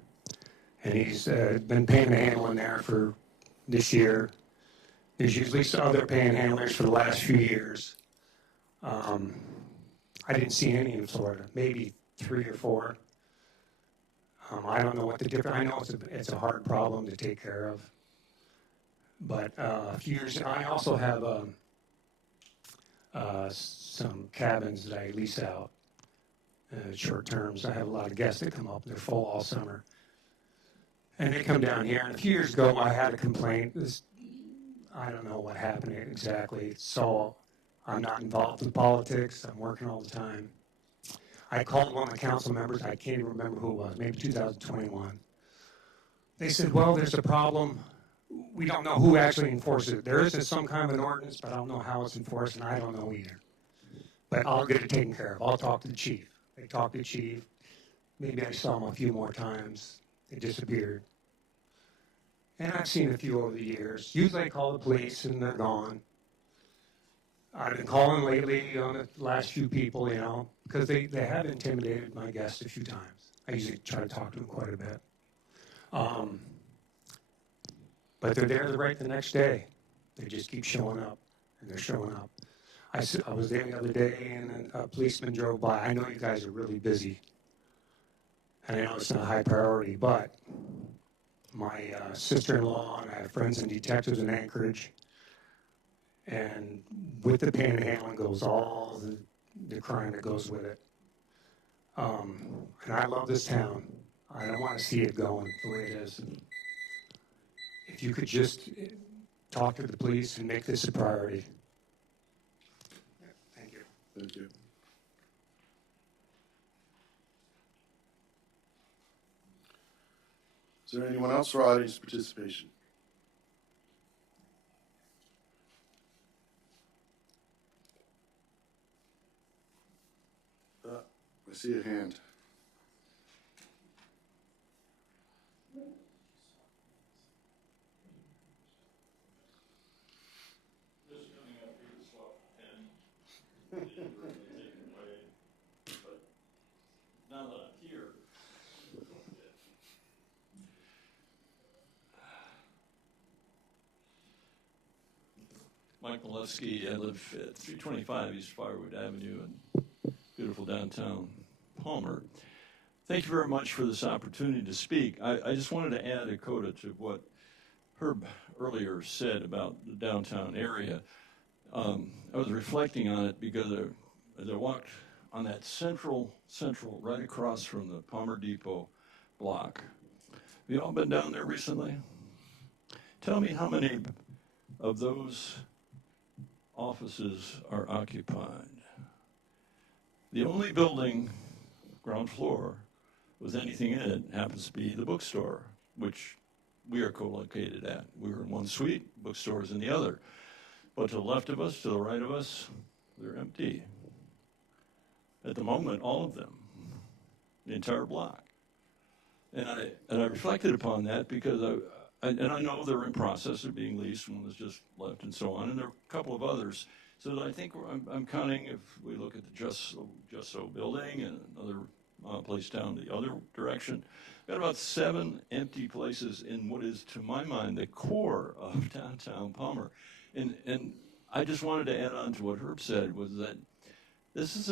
and he's been panhandling there for this year. There's usually some other panhandlers for the last few years. I didn't see any in Florida, maybe 3 or 4. I don't know what the difference. I know it's a hard problem to take care of. But a few years, I also have some cabins that I lease out, short terms. I have a lot of guests that come up. They're full all summer. And they come down here. And a few years ago, I had a complaint. I don't know what happened exactly. So I'm not involved in politics. I'm working all the time. I called one of the council members. I can't even remember who it was, maybe 2021. They said, well, there's a problem. We don't know who actually enforces it. There is some kind of an ordinance, but I don't know how it's enforced, and I don't know either. But I'll get it taken care of. I'll talk to the chief. They talked to the chief. Maybe I saw him a few more times. They disappeared. And I've seen a few over the years. Usually I call the police, and they're gone. I've been calling lately on the last few people, you know, because they have intimidated my guests a few times. I usually try to talk to them quite a bit. But they're there right the next day. They just keep showing up, and they're showing up. I was there the other day, and a policeman drove by. I know you guys are really busy, and I know it's not a high priority, but my sister-in-law and I have friends and detectives in Anchorage, and with the panhandling goes all the crime that goes with it. And I love this town. I don't want to see it going the way it is. If you could just talk to the police and make this a priority. Thank you. Thank you. Is there anyone else for audience participation? I see a hand. Now that I'm here, Mike Molesky, I live at 325 East Firewood Avenue in beautiful downtown Palmer. Thank you very much for this opportunity to speak. I just wanted to add a coda to what Herb earlier said about the downtown area. I was reflecting on it because as I walked on that central, right across from the Palmer Depot block. Have you all been down there recently? Tell me how many of those offices are occupied. The only building, ground floor, with anything in it happens to be the bookstore, which we are co-located at. We're in one suite, bookstore is in the other. But to the left of us, to the right of us, they're empty. At the moment, all of them, the entire block. And I reflected upon that because I know they're in process of being leased, one was just left and so on, and there are a couple of others. So I think I'm counting, if we look at the Just So building and another place down the other direction, got about 7 empty places in what is, to my mind, the core of downtown Palmer. And I just wanted to add on to what Herb said, was that this is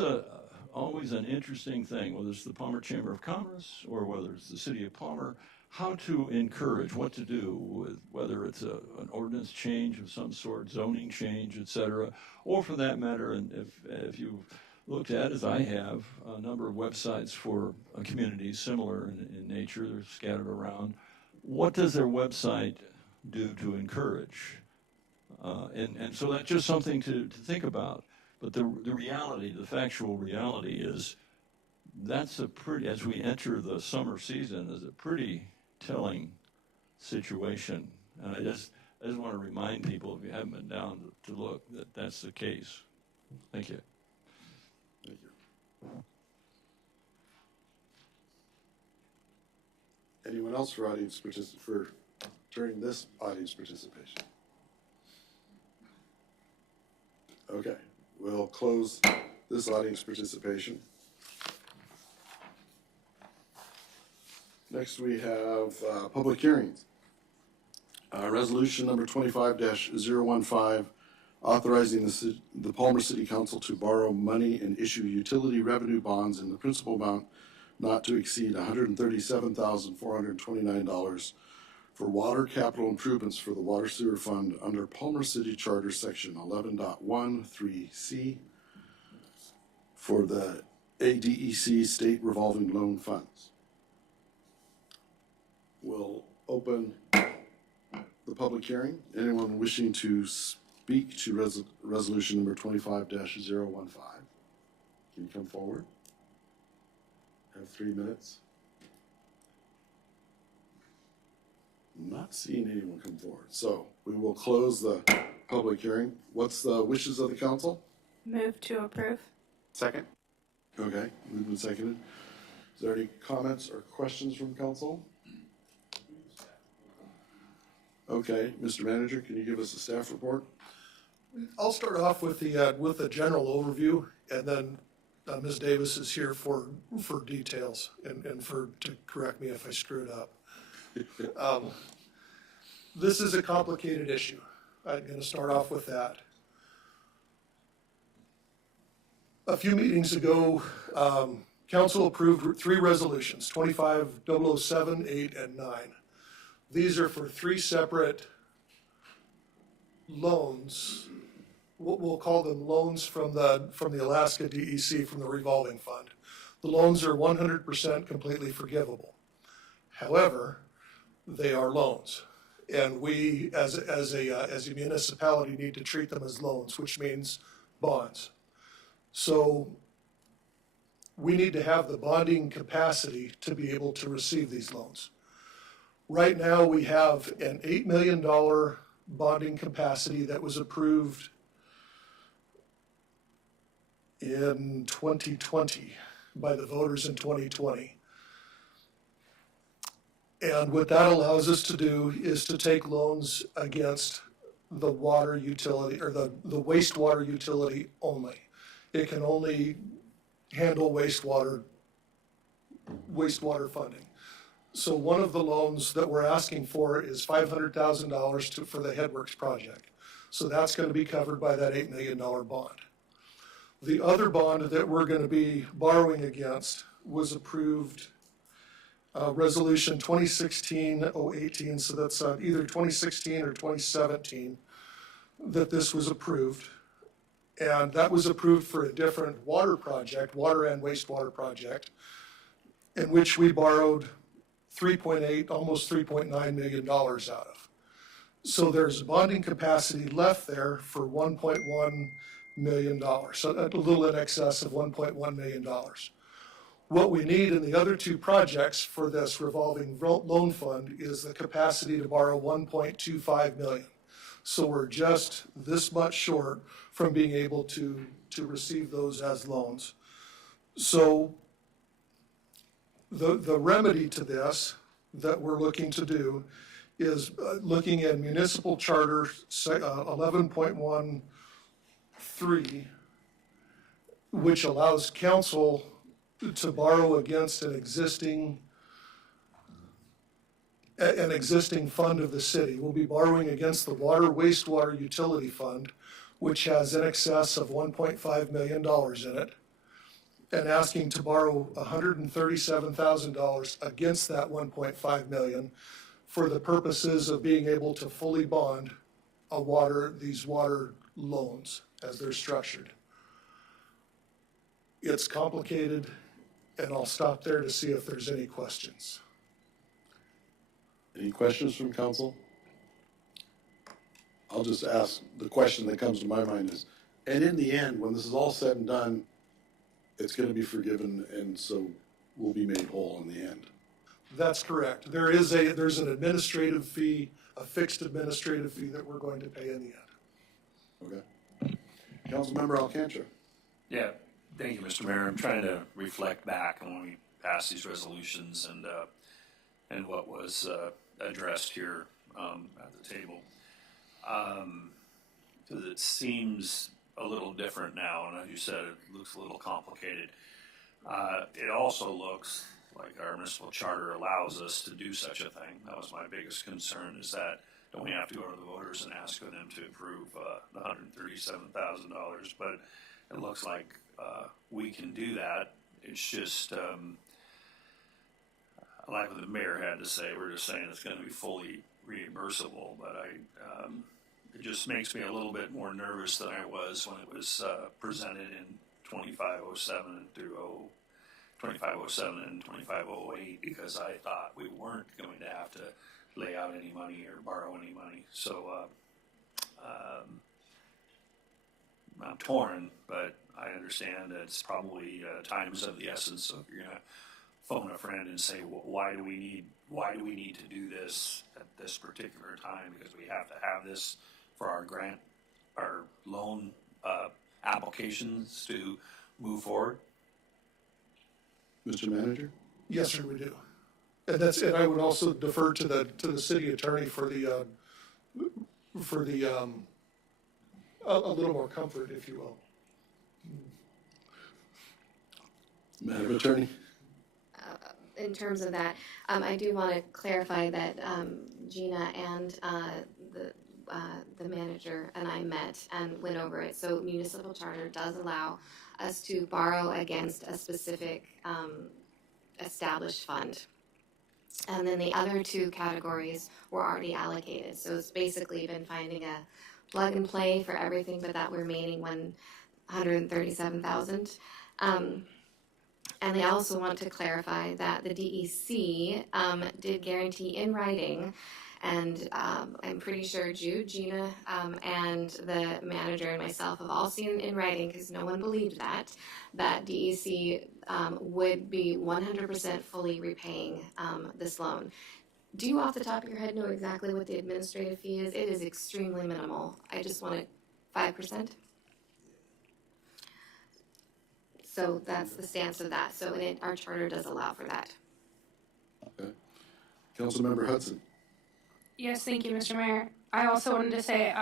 always an interesting thing, whether it's the Palmer Chamber of Commerce or whether it's the City of Palmer, how to encourage, what to do with, whether it's an ordinance change of some sort, zoning change, et cetera, or for that matter, and if you've looked at, as I have, a number of websites for communities similar in nature, they're scattered around. What does their website do to encourage? And so that's just something to think about. But the reality, the factual reality is that's a pretty, as we enter the summer season, is a pretty telling situation. And I just want to remind people, if you haven't been down to look, that that's the case. Thank you. Thank you. Anyone else for audience during this audience participation? Okay, we'll close this audience participation. Next, we have public hearings. Resolution number 25-015, authorizing the Palmer City Council to borrow money and issue utility revenue bonds in the principal amount not to exceed $137,429 for water capital improvements for the Water Sewer Fund under Palmer City Charter Section 11.13C for the ADEC State Revolving Loan Funds. We'll open the public hearing. Anyone wishing to speak to resolution number 25-015, can you come forward? Have 3 minutes. Not seeing anyone come forward, so we will close the public hearing. What's the wishes of the council? Move to approve. Second. Okay, moved and seconded. Is there any comments or questions from council? Okay, Mr. Manager, can you give us a staff report? I'll start off with the general overview, and then Ms. Davis is here for details and to correct me if I screw it up. This is a complicated issue. I'm going to start off with that. A few meetings ago, council approved 3 resolutions, 25-007, 8, and 9. These are for 3 separate loans. We'll call them loans from the Alaska DEC, from the revolving fund. The loans are 100% completely forgivable. However, they are loans. And we, as a municipality, need to treat them as loans, which means bonds. So we need to have the bonding capacity to be able to receive these loans. Right now, we have an $8 million bonding capacity that was approved in 2020 by the voters in 2020. And what that allows us to do is to take loans against the water utility, or the wastewater utility only. It can only handle wastewater funding. So one of the loans that we're asking for is $500,000 for the Headworks project. So that's going to be covered by that $8 million bond. The other bond that we're going to be borrowing against was approved Resolution 2016-018, so that's either 2016 or 2017 that this was approved. And that was approved for a different water project, water and wastewater project, in which we borrowed almost $3.9 million out of. So there's bonding capacity left there for $1.1 million, so a little in excess of $1.1 million. What we need in the other 2 projects for this revolving loan fund is the capacity to borrow $1.25 million. So we're just this much short from being able to receive those as loans. So the remedy to this that we're looking to do is looking at Municipal Charter 11.13, which allows council to borrow against an existing fund of the city. We'll be borrowing against the Water Wastewater Utility Fund, which has in excess of $1.5 million in it, and asking to borrow $137,000 against that $1.5 million for the purposes of being able to fully bond these water loans as they're structured. It's complicated, and I'll stop there to see if there's any questions. Any questions from council? I'll just ask, the question that comes to my mind is, and in the end, when this is all said and done, it's going to be forgiven, and so we'll be made whole in the end. That's correct. There's an administrative fee, a fixed administrative fee that we're going to pay in the end. Okay. Councilmember Alcantara. Yeah, thank you, Mr. Mayor. I'm trying to reflect back on when we passed these resolutions and what was addressed here at the table. Because it seems a little different now, and as you said, it looks a little complicated. It also looks like our municipal charter allows us to do such a thing. That was my biggest concern, is that don't we have to go to the voters and ask for them to approve the $137,000? But it looks like we can do that. It's just, like what the mayor had to say, we're just saying it's going to be fully reimbursable, but it just makes me a little bit more nervous than I was when it was presented in 2507 and through 2507 and 2508, because I thought we weren't going to have to lay out any money or borrow any money. So I'm torn, but I understand that it's probably time is of the essence. So if you're gonna phone a friend and say, well, why do we need to do this at this particular time? Because we have to have this for our loan applications to move forward. Mr. Manager? Yes, sir, we do. And I would also defer to the city attorney for the a little more comfort, if you will. Madam Attorney? In terms of that, I do want to clarify that Gina and the manager and I met and went over it. So municipal charter does allow us to borrow against a specific established fund. And then the other two categories were already allocated. So it's basically been finding a plug and play for everything but that remaining $137,000. And I also want to clarify that the DEC did guarantee in writing, and I'm pretty sure Jude, Gina, and the manager and myself have all seen in writing, because no one believed that DEC would be 100% fully repaying this loan. Do you off the top of your head know exactly what the administrative fee is? It is extremely minimal. I just want it 5%. So that's the stance of that. So our charter does allow for that. Okay. Councilmember Hudson? Yes, thank you, Mr. Mayor. I also wanted to say,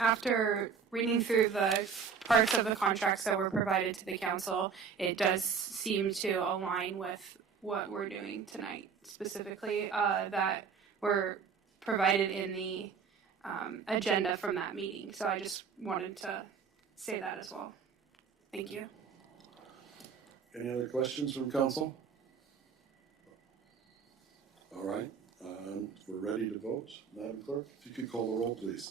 after reading through the parts of the contracts that were provided to the council, it does seem to align with what we're doing tonight, specifically that were provided in the agenda from that meeting. So I just wanted to say that as well. Thank you. Any other questions from council? All right, we're ready to vote. Madam Clerk, if you could call the roll, please.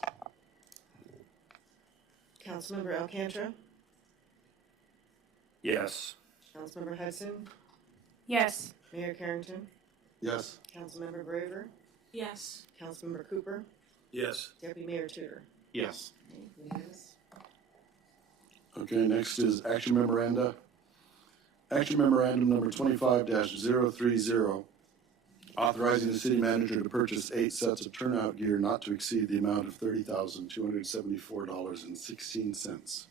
Councilmember Alcantara? Yes. Councilmember Hudson? Yes. Mayor Carrington? Yes. Councilmember Braver? Yes. Councilmember Cooper? Yes. Deputy Mayor Tudor? Yes. Unanimous? Okay, next is action memoranda. Action memorandum number 25-030, authorizing the city manager to purchase 8 sets of turnout gear not to exceed the amount of $30,274.16.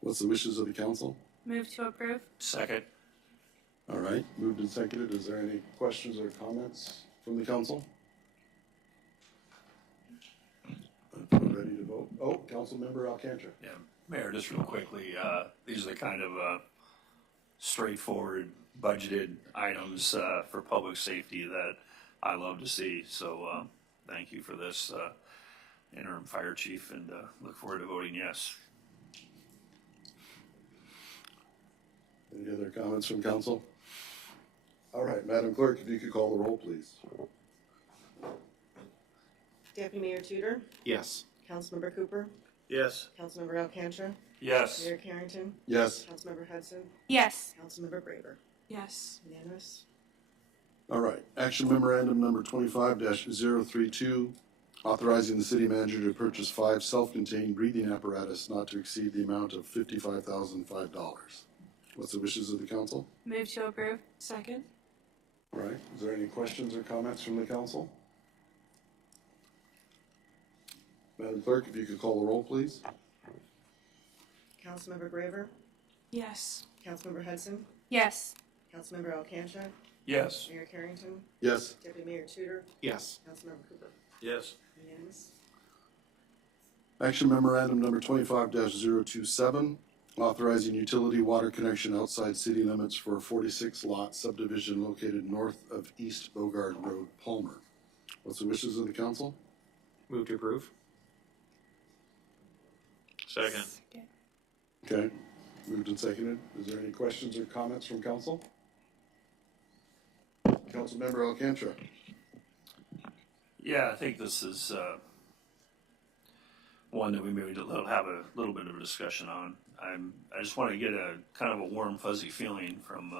What's the wishes of the council? Move to approve. Second. All right, moved and seconded. Is there any questions or comments from the council? We're ready to vote. Oh, Councilmember Alcantara. Yeah, Mayor, just real quickly, these are the kind of straightforward budgeted items for public safety that I love to see. So thank you for this, interim fire chief, and look forward to voting yes. Any other comments from council? All right, Madam Clerk, if you could call the roll, please. Deputy Mayor Tudor? Yes. Councilmember Cooper? Yes. Councilmember Alcantara? Yes. Mayor Carrington? Yes. Councilmember Hudson? Yes. Councilmember Braver? Yes. Unanimous? All right, action memorandum number 25-032, authorizing the city manager to purchase 5 self-contained breathing apparatus not to exceed the amount of $55,005. What's the wishes of the council? Move to approve. Second. All right, is there any questions or comments from the council? Madam Clerk, if you could call the roll, please. Councilmember Braver? Yes. Councilmember Hudson? Yes. Councilmember Alcantara? Yes. Mayor Carrington? Yes. Deputy Mayor Tudor? Yes. Councilmember Cooper? Yes. Unanimous? Action memorandum number 25-027, authorizing utility water connection outside city limits for a 46-lot subdivision located north of East Bogard Road, Palmer. What's the wishes of the council? Move to approve. Second. Okay, moved and seconded. Is there any questions or comments from council? Councilmember Alcantara. Yeah, I think this is one that we maybe have a little bit of a discussion on. I just want to get a kind of a warm, fuzzy feeling from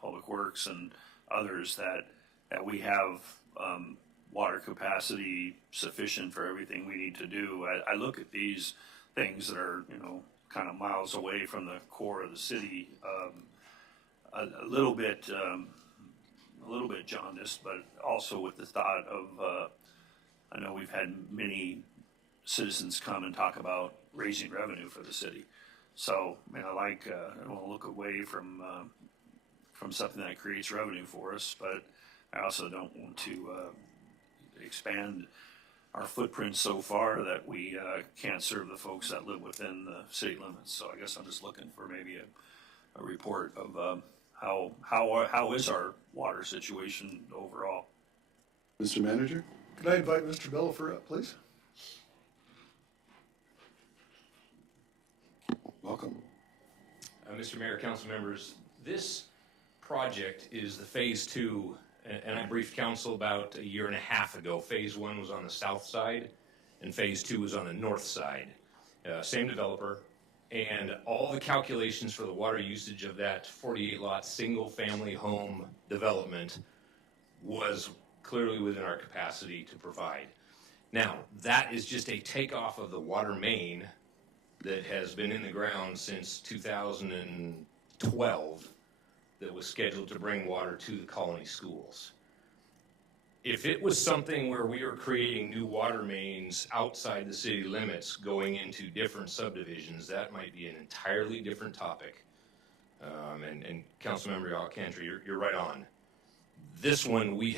Public Works and others that we have water capacity sufficient for everything we need to do. I look at these things that are, kind of miles away from the core of the city, a little bit jaundiced, but also with the thought of, I know we've had many citizens come and talk about raising revenue for the city. So, I don't want to look away from something that creates revenue for us, but I also don't want to expand our footprint so far that we can't serve the folks that live within the city limits. So I guess I'm just looking for maybe a report of how is our water situation overall. Mr. Manager? Could I invite Mr. Bellifer up, please? Welcome. Mr. Mayor, council members, this project is the phase 2, and I briefed council about a year and a half ago. Phase 1 was on the south side, and phase 2 was on the north side. Same developer, and all the calculations for the water usage of that 48-lot single-family home development was clearly within our capacity to provide. Now, that is just a takeoff of the water main that has been in the ground since 2012 that was scheduled to bring water to the Colony schools. If it was something where we were creating new water mains outside the city limits going into different subdivisions, that might be an entirely different topic. And Councilmember Alcantara, you're right on. This one we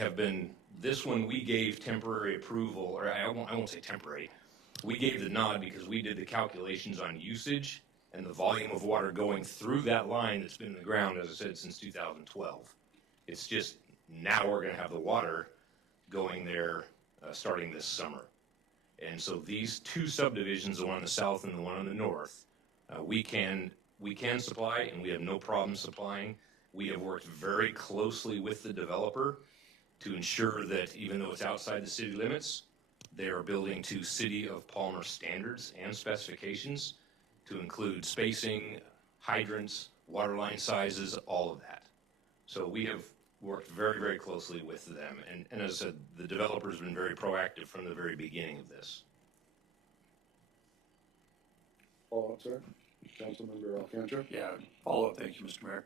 gave temporary approval, or I won't say temporary. We gave the nod because we did the calculations on usage and the volume of water going through that line that's been in the ground, as I said, since 2012. It's just now we're going to have the water going there starting this summer. And so these two subdivisions, the one on the south and the one on the north, we can supply, and we have no problem supplying. We have worked very closely with the developer to ensure that even though it's outside the city limits, they are building to City of Palmer standards and specifications to include spacing, hydrants, water line sizes, all of that. So we have worked very, very closely with them. And as I said, the developer's been very proactive from the very beginning of this. Follow up, sir. Councilmember Alcantara? Yeah, follow up. Thank you, Mr. Mayor.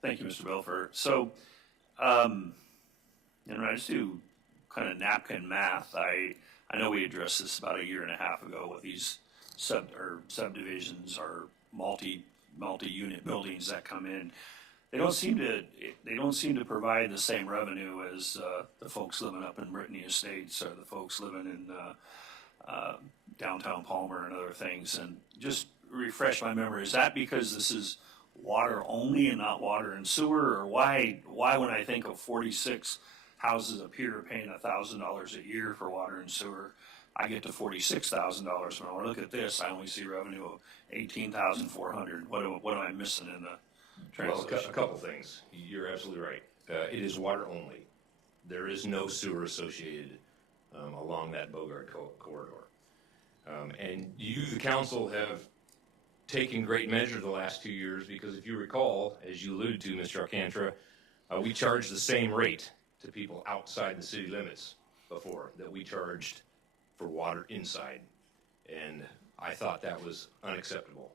Thank you, Mr. Belfer. So, I just do kind of napkin math. I know we addressed this about a year and a half ago with these subdivisions or multi-unit buildings that come in. They don't seem to provide the same revenue as the folks living up in Brittany Estates or the folks living in downtown Palmer and other things. And just refresh my memory, is that because this is water only and not water and sewer, or why when I think of 46 houses up here paying $1,000 a year for water and sewer, I get to $46,000. When I look at this, I only see revenue of $18,400. What am I missing in the translation? Well, a couple things. You're absolutely right. It is water only. There is no sewer associated along that Bogart corridor. And you, the council, have taken great measure the last 2 years because if you recall, as you alluded to, Mr. Alcantara, we charged the same rate to people outside the city limits before that we charged for water inside. And I thought that was unacceptable.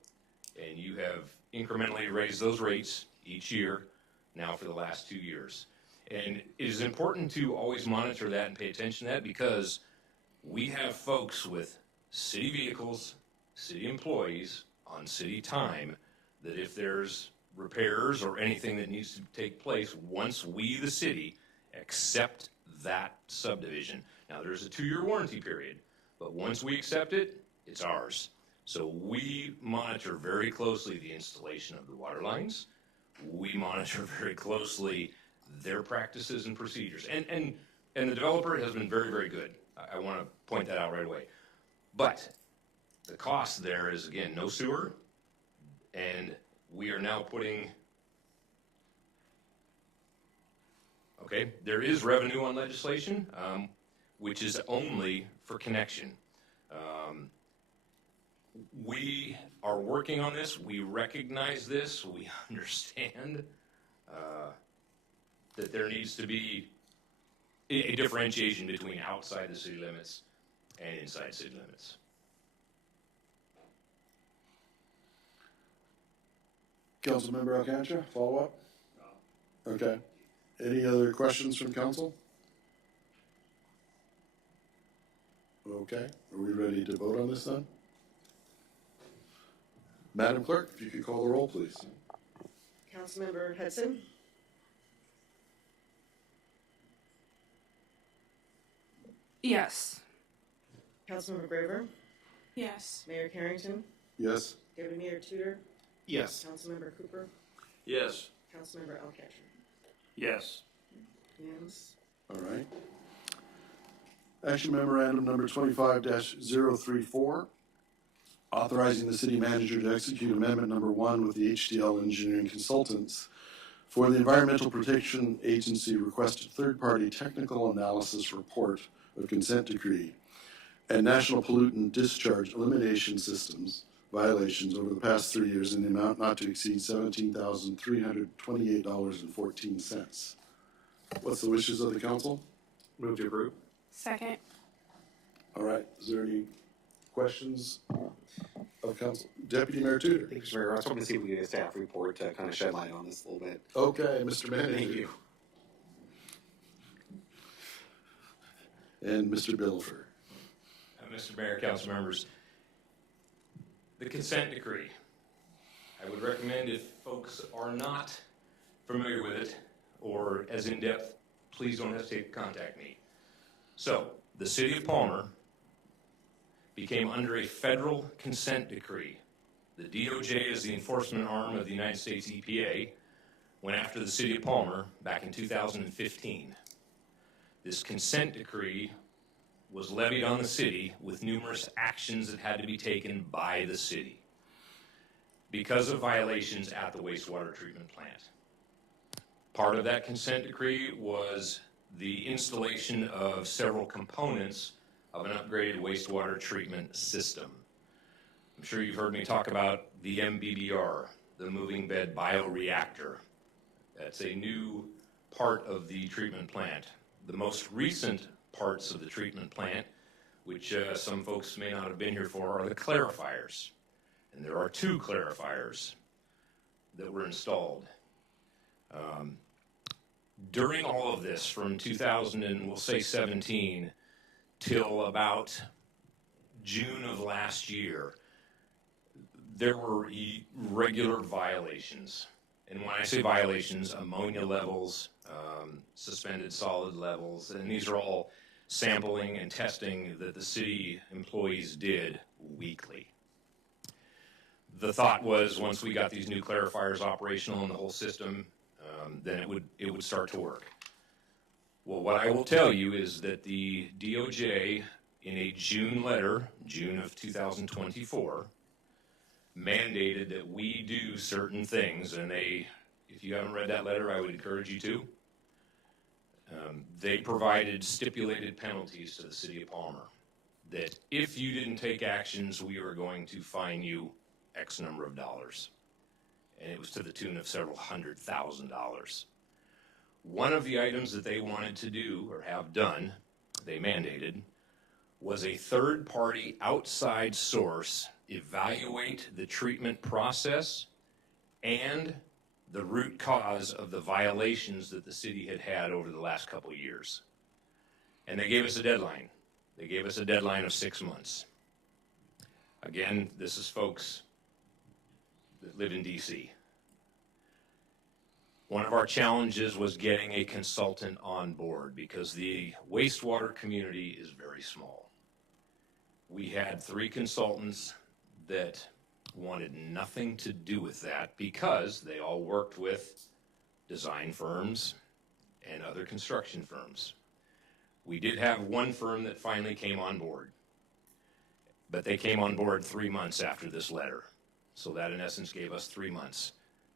And you have incrementally raised those rates each year now for the last 2 years. And it is important to always monitor that and pay attention to that because we have folks with city vehicles, city employees on city time that if there's repairs or anything that needs to take place, once we, the city, accept that subdivision. Now, there's a 2-year warranty period, but once we accept it, it's ours. So we monitor very closely the installation of the water lines. We monitor very closely their practices and procedures. And the developer has been very, very good. I want to point that out right away. But the cost there is, again, no sewer, and we are now putting, okay, there is revenue on legislation, which is only for connection. We are working on this. We recognize this. We understand that there needs to be a differentiation between outside the city limits and inside city limits. Councilmember Alcantara, follow up? No. Okay. Any other questions from council? Okay. Are we ready to vote on this then? Madam Clerk, if you could call the roll, please. Councilmember Hudson? Yes. Councilmember Graver, Yes. Mayor Carrington, Yes? Deputy Mayor Tudor, Yes. Councilmember Cooper, Yes. Councilmember Alcantara. Yes. Unanimous. All right. Action memorandum number 25-034, authorizing the city manager to execute amendment number 1 with the HDL Engineering Consultants for the Environmental Protection Agency requested third-party technical analysis report of consent decree and national pollutant discharge elimination systems violations over the past 3 years in the amount not to exceed $17,328.14. What's the wishes of the council? Move to approve. Second. All right, is there any questions of council? Deputy Mayor Tudor. Thank you, Mr. Mayor. I was hoping to see if we could get a staff report to kind of shed light on this a little bit. Okay, Mr. Manager. Thank you. And Mr. Bilfer. Mr. Mayor, council members, the consent decree. I would recommend if folks are not familiar with it or as in-depth, please don't hesitate to contact me. So, the city of Palmer became under a federal consent decree. The DOJ is the enforcement arm of the United States EPA, went after the city of Palmer back in 2015. This consent decree was levied on the city with numerous actions that had to be taken by the city because of violations at the wastewater treatment plant. Part of that consent decree was the installation of several components of an upgraded wastewater treatment system. I'm sure you've heard me talk about the MBBR, the moving bed bioreactor. That's a new part of the treatment plant. The most recent parts of the treatment plant, which some folks may not have been here for, are the clarifiers. And there are 2 clarifiers that were installed. During all of this, from 2017 till about June of last year, there were regular violations. And when I say violations, ammonia levels, suspended solid levels, and these are all sampling and testing that the city employees did weekly. The thought was once we got these new clarifiers operational in the whole system, then it would start to work. Well, what I will tell you is that the DOJ, in a June letter, June of 2024, mandated that we do certain things, and if you haven't read that letter, I would encourage you to. They provided stipulated penalties to the city of Palmer that if you didn't take actions, we were going to fine you X number of dollars. And it was to the tune of several $100,000. One of the items that they wanted to do or have done, they mandated, was a third-party outside source evaluate the treatment process and the root cause of the violations that the city had had over the last couple of years. And they gave us a deadline. They gave us a deadline of 6 months. Again, this is folks that live in DC. One of our challenges was getting a consultant on board because the wastewater community is very small. We had 3 consultants that wanted nothing to do with that because they all worked with design firms and other construction firms. We did have one firm that finally came on board, but they came on board 3 months after this letter. So that in essence gave us 3 months.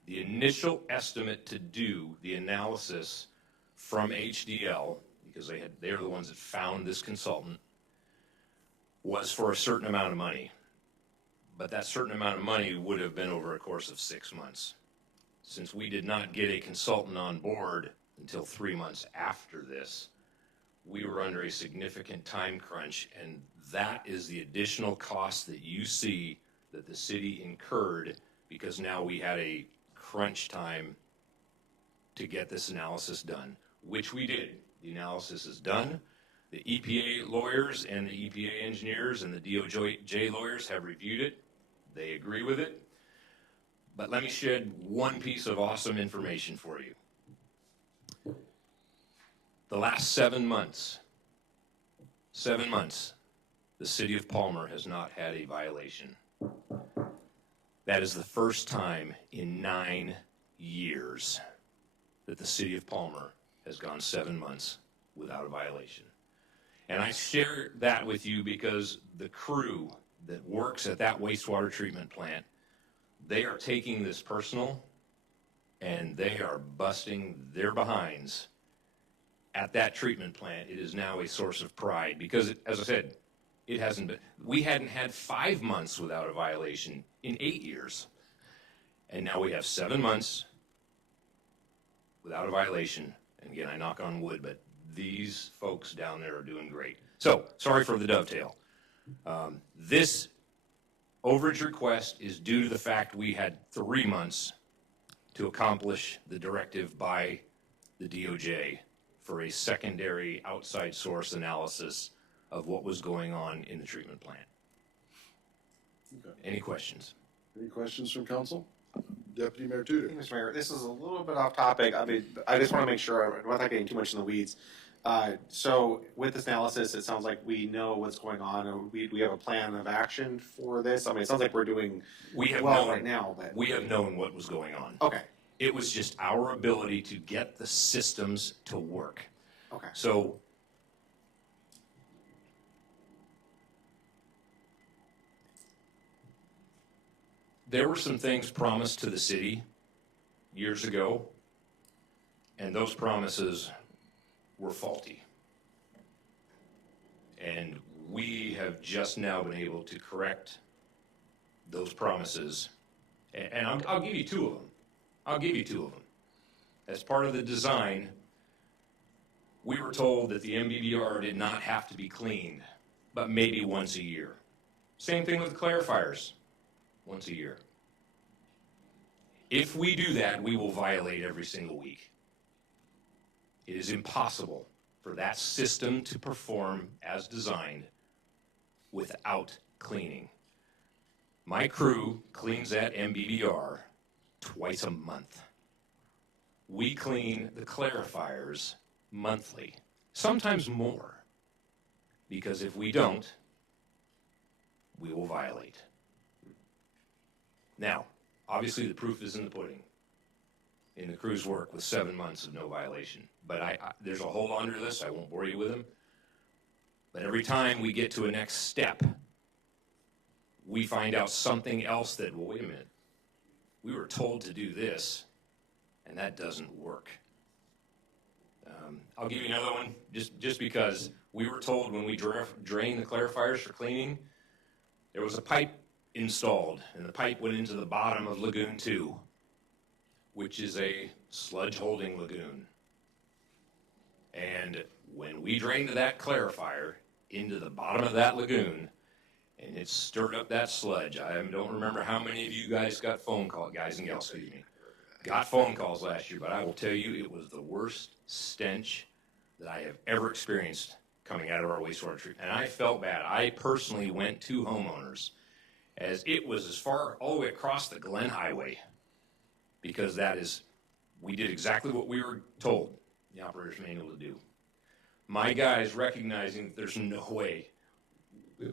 The initial estimate to do the analysis from HDL, because they are the ones that found this consultant, was for a certain amount of money. But that certain amount of money would have been over a course of 6 months. Since we did not get a consultant on board until 3 months after this, we were under a significant time crunch, and that is the additional cost that you see that the city incurred because now we had a crunch time to get this analysis done, which we did. The analysis is done. The EPA lawyers and the EPA engineers and the DOJ lawyers have reviewed it. They agree with it. But let me shed one piece of awesome information for you. The last 7 months, the the city of Palmer has not had a violation. That is the first time in 9 years that the city of Palmer has gone 7 months without a violation. And I share that with you because the crew that works at that wastewater treatment plant, they are taking this personal and they are busting their behinds at that treatment plant. It is now a source of pride because, as I said, it hasn't been, we hadn't had 5 months without a violation in 8 years. And now we have 7 months without a violation. And again, I knock on wood, but these folks down there are doing great. So, sorry for the dovetail. This overage request is due to the fact we had 3 months to accomplish the directive by the DOJ for a secondary outside source analysis of what was going on in the treatment plant. Okay. Any questions? Any questions from council? Deputy Mayor Tudor. Mr. Mayor, this is a little bit off topic. I mean, I just want to make sure, without getting too much in the weeds. So with this analysis, it sounds like we know what's going on, and we have a plan of action for this. I mean, it sounds like we're doing well right now, but We have known what was going on. okay, It was just our ability to get the systems to work. okay. So there were some things promised to the city years ago, and those promises were faulty. And we have just now been able to correct those promises. And I'll give you 2 of them. I'll give you 2 of them. As part of the design, we were told that the MBBR did not have to be cleaned, but maybe once a year. Same thing with the clarifiers, once a year. If we do that, we will violate every single week. It is impossible for that system to perform as designed without cleaning. My crew cleans that MBBR twice a month. We clean the clarifiers monthly, sometimes more, because if we don't, we will violate. Now, obviously the proof is in the pudding, in the crew's work with 7 months of no violation. But there's a whole laundry list, I won't bore you with them. But every time we get to a next step, we find out something else that, well, wait a minute, we were told to do this, and that doesn't work. I'll give you another one, just because we were told when we drained the clarifiers for cleaning, there was a pipe installed, and the pipe went into the bottom of Lagoon 2, which is a sludge-holding lagoon. And when we drained that clarifier into the bottom of that lagoon, and it stirred up that sludge, I don't remember how many of you guys got phone calls, guys and gals, excuse me, got phone calls last year, but I will tell you it was the worst stench that I have ever experienced coming out of our wastewater treatment. And I felt bad. I personally went to homeowners as it was as far all the way across the Glen Highway, because we did exactly what we were told the operator's manual to do. My guys, recognizing that there's no way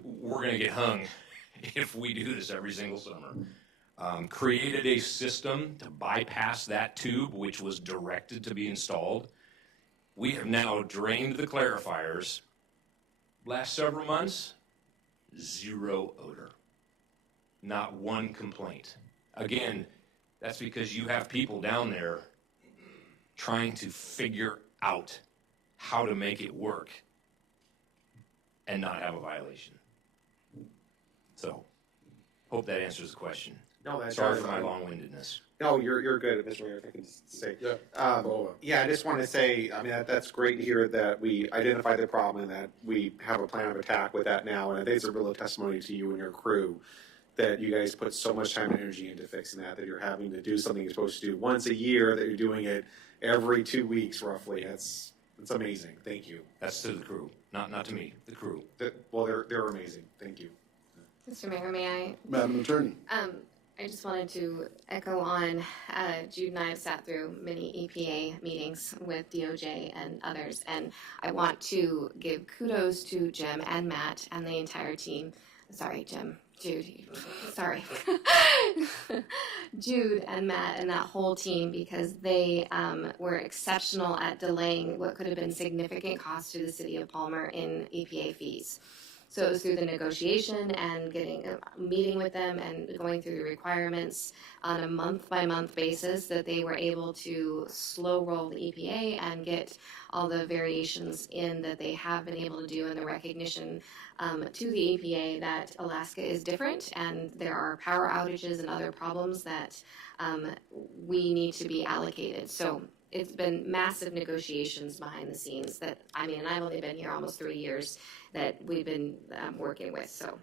we're going to get hung if we do this every single summer, created a system to bypass that tube, which was directed to be installed. We have now drained the clarifiers. Last several months, 0 odor. Not one complaint. Again, that's because you have people down there trying to figure out how to make it work and not have a violation. So, hope that answers the question. No, that's sorry for my long-windedness. No, you're good, Mr. Mayor, if I can just say. Yeah, I just want to say, I mean, that's great to hear that we identified the problem and that we have a plan of attack with that now. And I think it's a real testimony to you and your crew that you guys put so much time and energy into fixing that you're having to do something you're supposed to do once a year, that you're doing it every 2 weeks roughly. It's amazing. Thank you. That's to the crew, not to me, the crew. Well, they're amazing. Thank you. Mr. Mayor, may I? Madam Attorney. I just wanted to echo on, Jude and I have sat through many EPA meetings with DOJ and others, and I want to give kudos to Jim and Matt and the entire team. Sorry, Jim, Jude, sorry. Jude and Matt and that whole team, because they were exceptional at delaying what could have been significant costs to the city of Palmer in EPA fees. So it was through the negotiation and getting meeting with them and going through the requirements on a month-by-month basis that they were able to slow roll the EPA and get all the variations in that they have been able to do, and the recognition to the EPA that Alaska is different and there are power outages and other problems that we need to be allocated. So it's been massive negotiations behind the scenes that, I mean, I've only been here almost 3 years that we've been working with. So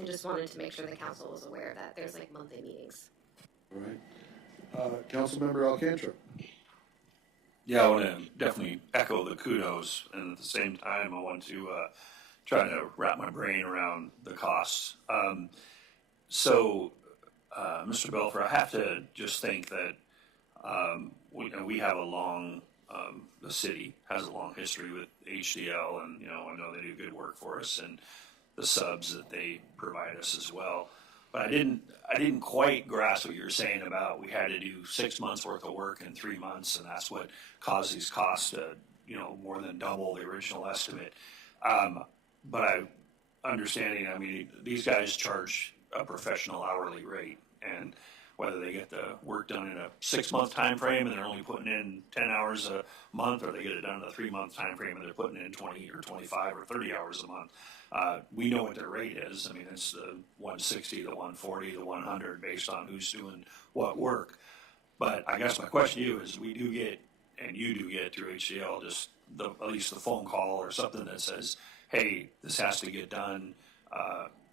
I just wanted to make sure the council was aware of that. There's like monthly meetings. All right. Councilmember Alcantara. Yeah, I want to definitely echo the kudos, and at the same time, I want to try to wrap my brain around the costs. Mr. Belfer, I have to just think that we have a long, the city has a long history with HDL, and I know they do good work for us, and the subs that they provide us as well. But I didn't quite grasp what you were saying about we had to do 6 months worth of work in 3 months, and that's what caused these costs to more than double the original estimate. But understanding, I mean, these guys charge a professional hourly rate, and whether they get the work done in a 6-month time frame and they're only putting in 10 hours a month, or they get it done in a 3-month time frame and they're putting in 20 or 25 or 30 hours a month, we know what their rate is. I mean, it's the 160, the 140, the 100 based on who's doing what work. But I guess my question to you is, we do get, and you do get through HCL, just at least the phone call or something that says, hey, this has to get done,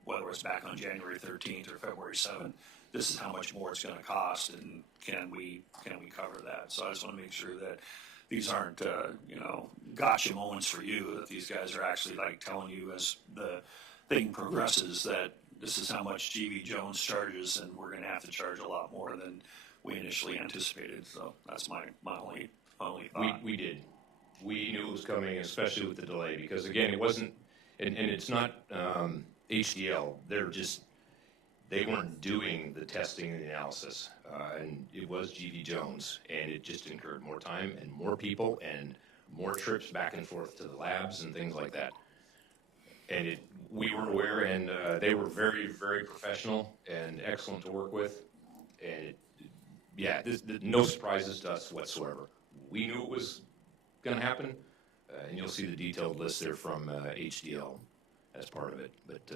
whether it's back on January 13th or February 7th. This is how much more it's going to cost, and can we cover that? So I just want to make sure that these aren't gotcha moments for you, that these guys are actually like telling you as the thing progresses that this is how much GV Jones charges, and we're going to have to charge a lot more than we initially anticipated. So that's my only thought. We did. We knew it was coming, especially with the delay, because again, it wasn't, and it's not HDL. They weren't doing the testing and the analysis, and it was GV Jones, and it just incurred more time and more people and more trips back and forth to the labs and things like that. And we were aware, and they were very, very professional and excellent to work with. And no surprises to us whatsoever. We knew it was going to happen, and you'll see the detailed list there from HDL as part of it. But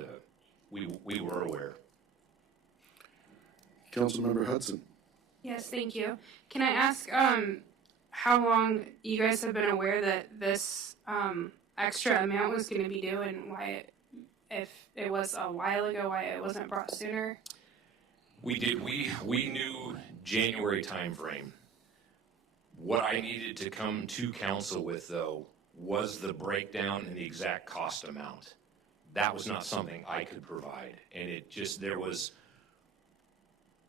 we were aware. Councilmember Hudson. Yes, thank you. Can I ask how long you guys have been aware that this extra amount was going to be due, and why, if it was a while ago, why it wasn't brought sooner? We did. We knew January timeframe. What I needed to come to council with, though, was the breakdown and the exact cost amount. That was not something I could provide, and there was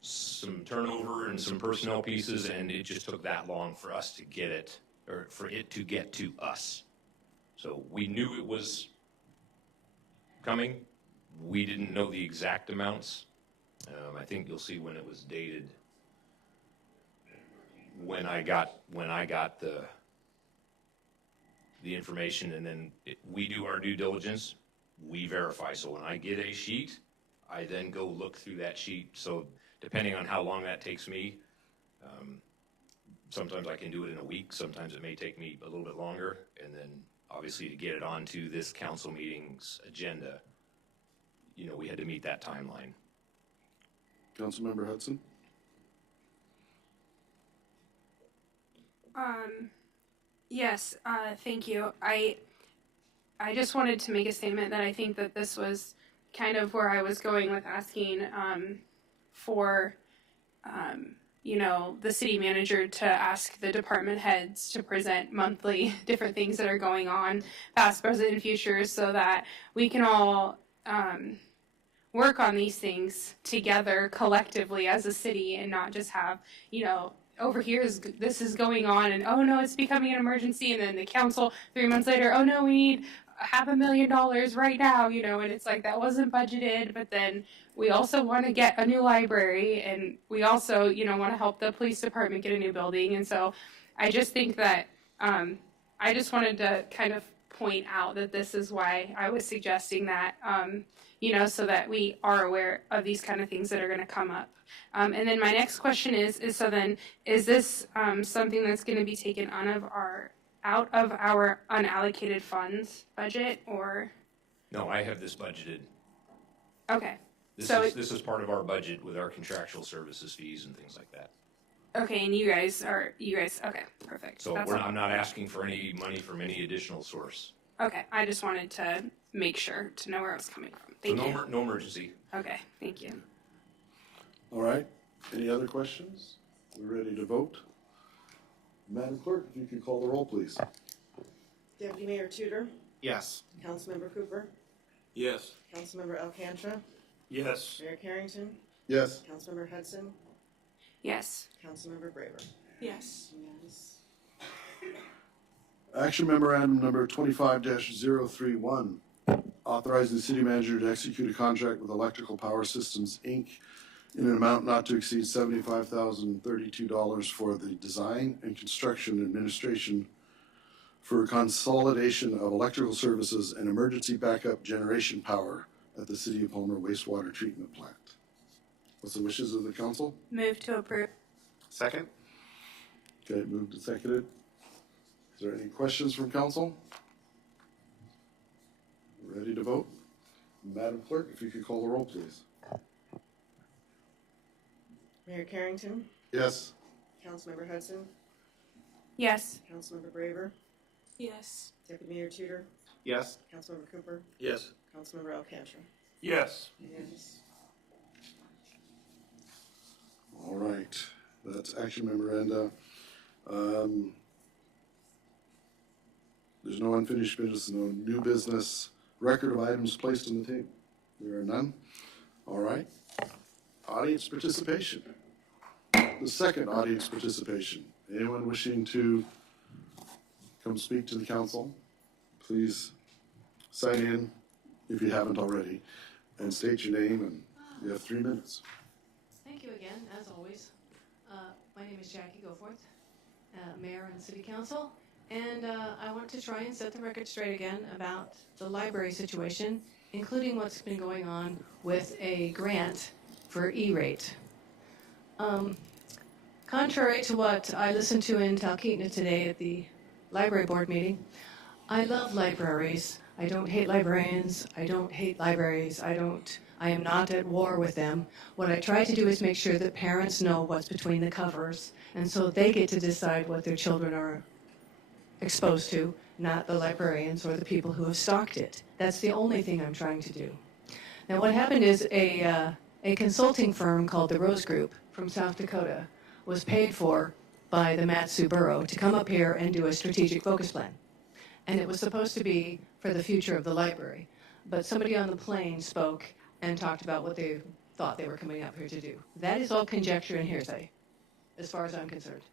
some turnover and some personnel pieces, and it just took that long for us to get it, or for it to get to us. So we knew it was coming. We didn't know the exact amounts. I think you'll see when it was dated, when I got the information, and then we do our due diligence. We verify. So when I get a sheet, I then go look through that sheet. So depending on how long that takes me, sometimes I can do it in a week. Sometimes it may take me a little bit longer. And then obviously to get it onto this council meeting's agenda, we had to meet that timeline. Councilmember Hudson. Yes, thank you. I just wanted to make a statement that I think that this was kind of where I was going with asking for the city manager to ask the department heads to present monthly different things that are going on, past, present, and future, so that we can all work on these things together collectively as a city and not just have, over here this is going on and oh no, it's becoming an emergency, and then the council 3 months later, oh no, we need $500,000 right now, and it's like that wasn't budgeted, but then we also want to get a new library, and we also, want to help the police department get a new building. And so I just think that I just wanted to kind of point out that this is why I was suggesting that, so that we are aware of these kind of things that are going to come up. And then my next question is so then, is this something that's going to be taken out of our unallocated funds budget, or? No, I have this budgeted. Okay. This So is part of our budget with our contractual services fees and things like that. Okay, and you guys, okay, perfect. So That's I'm not asking for any money from any additional source. Okay, I just wanted to make sure to know where I was coming from. Thank So you. no emergency. Okay, thank you. All right, any other questions? We ready to vote? Madam Clerk, if you could call the roll, please. Deputy Mayor Tudor, Yes. Councilmember Cooper, Yes. Councilmember Alcantra, Yes. Mayor Carrington, Yes. Councilmember Hudson, Yes. Councilmember Braver. Yes. Yes. Action memorandum number 25-031, authorizing the city manager to execute a contract with Electrical Power Systems, Inc. in an amount not to exceed $75,032 for the design and construction administration for consolidation of electrical services and emergency backup generation power at the City of Palmer wastewater treatment plant. What's the wishes of the council? Move to approve. Second? Okay, moved and seconded. Is there any questions from council? Ready to vote? Madam Clerk, if you could call the roll, please. Mayor Carrington, Yes. Councilmember Hudson, Yes. Councilmember Braver, Yes. Deputy Mayor Tudor, Yes. Councilmember Cooper, Yes. Councilmember Alcantra. Yes. Yes. All right, that's action memoranda. There's no unfinished business, no new business. Record of items placed on the table. There are none. All right. Audience participation. The second audience participation. Anyone wishing to come speak to the council, please sign in if you haven't already and state your name, and you have 3 minutes. Thank you again, as always. My name is Jackie Goforth, Mayor and City Council, and I want to try and set the record straight again about the library situation, including what's been going on with a grant for E-rate. Contrary to what I listened to in Talkeetna today at the library board meeting, I love libraries. I don't hate librarians. I don't hate libraries. I am not at war with them. What I try to do is make sure that parents know what's between the covers, and so they get to decide what their children are exposed to, not the librarians or the people who have stocked it. That's the only thing I'm trying to do. Now, what happened is a consulting firm called the Rose Group from South Dakota was paid for by the Mat-Su Borough to come up here and do a strategic focus plan. And it was supposed to be for the future of the library. But somebody on the plane spoke and talked about what they thought they were coming up here to do. That is all conjecture and hearsay, as far as I'm concerned.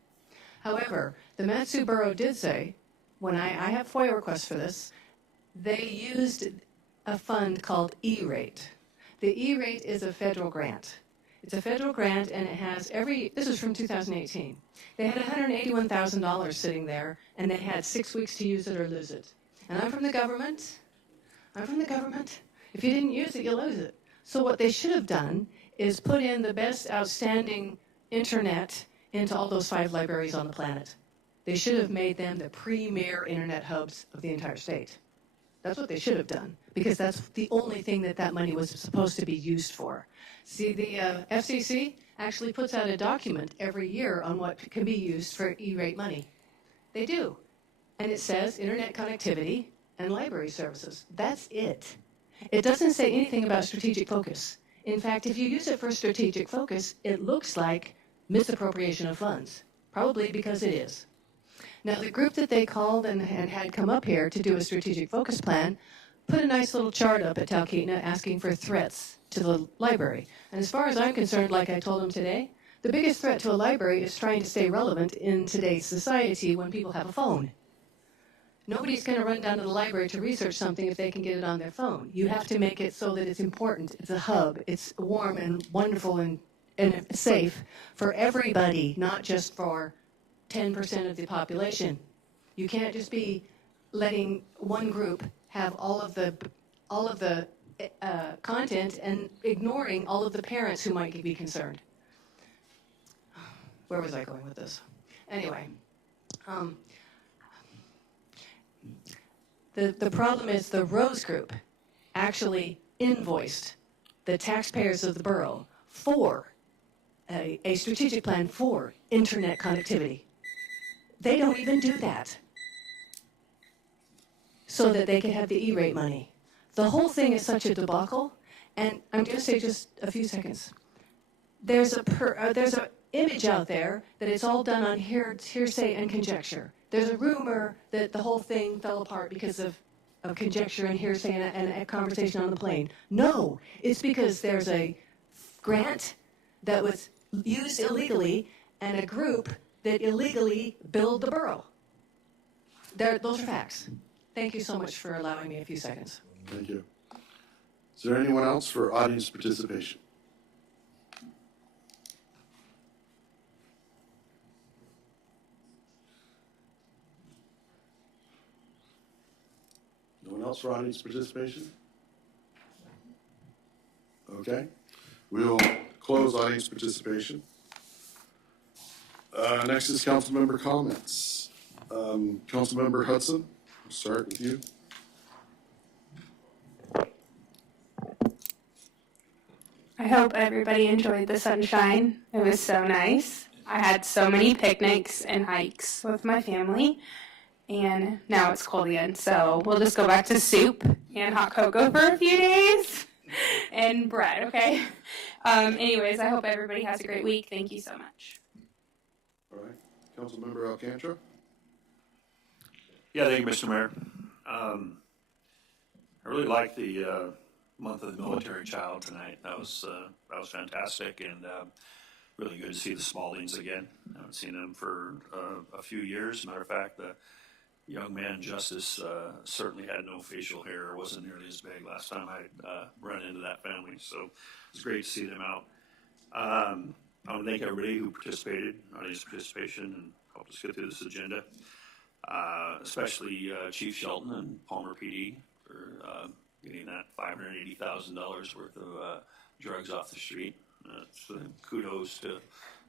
However, the Mat-Su Borough did say, when I have FOIA requests for this, they used a fund called E-rate. The E-rate is a federal grant. It's a federal grant, and it has this is from 2018. They had $181,000 sitting there, and they had 6 weeks to use it or lose it. And I'm from the government. If you didn't use it, you lose it. So what they should have done is put in the best outstanding internet into all those 5 libraries on the planet. They should have made them the premier internet hubs of the entire state. That's what they should have done, because that's the only thing that money was supposed to be used for. See, the FCC actually puts out a document every year on what can be used for E-rate money. They do. And it says internet connectivity and library services. That's it. It doesn't say anything about strategic focus. In fact, if you use it for strategic focus, it looks like misappropriation of funds, probably because it is. Now, the group that they called and had come up here to do a strategic focus plan put a nice little chart up at Talkeetna asking for threats to the library. And as far as I'm concerned, like I told him today, the biggest threat to a library is trying to stay relevant in today's society when people have a phone. Nobody's going to run down to the library to research something if they can get it on their phone. You have to make it so that it's important, it's a hub, it's warm and wonderful and safe for everybody, not just for 10% of the population. You can't just be letting one group have all of the content and ignoring all of the parents who might be concerned. Where was I going with this? Anyway, the problem is the Rose Group actually invoiced the taxpayers of the borough for a strategic plan for internet connectivity. They don't even do that so that they can have the E-rate money. The whole thing is such a debacle, and I'm going to say just a few seconds. There's a image out there that it's all done on hearsay and conjecture. There's a rumor that the whole thing fell apart because of conjecture and hearsay and a conversation on the plane. No, it's because there's a grant that was used illegally and a group that illegally billed the borough. Those are facts. Thank you so much for allowing me a few seconds. Thank you. Is there anyone else for audience participation? No one else for audience participation? Okay. We'll close audience participation. Next is council member comments. Councilmember Hudson, we'll start with you. I hope everybody enjoyed the sunshine. It was so nice. I had so many picnics and hikes with my family, and now it's cold again, so we'll just go back to soup and hot cocoa for a few days and bread, okay? Anyways, I hope everybody has a great week. Thank you so much. All right. Councilmember Alcantara? Yeah, thank you, Mr. Mayor. I really liked the month of the military child tonight. That was fantastic, and really good to see the Smallings again. I haven't seen them for a few years. Matter of fact, the young man Justice certainly had no facial hair, or wasn't nearly as big last time I run into that family. So it's great to see them out. I want to thank everybody who participated, audience participation, and helped us get through this agenda. Especially Chief Shelton and Palmer PD for getting that $580,000 worth of drugs off the street. Kudos to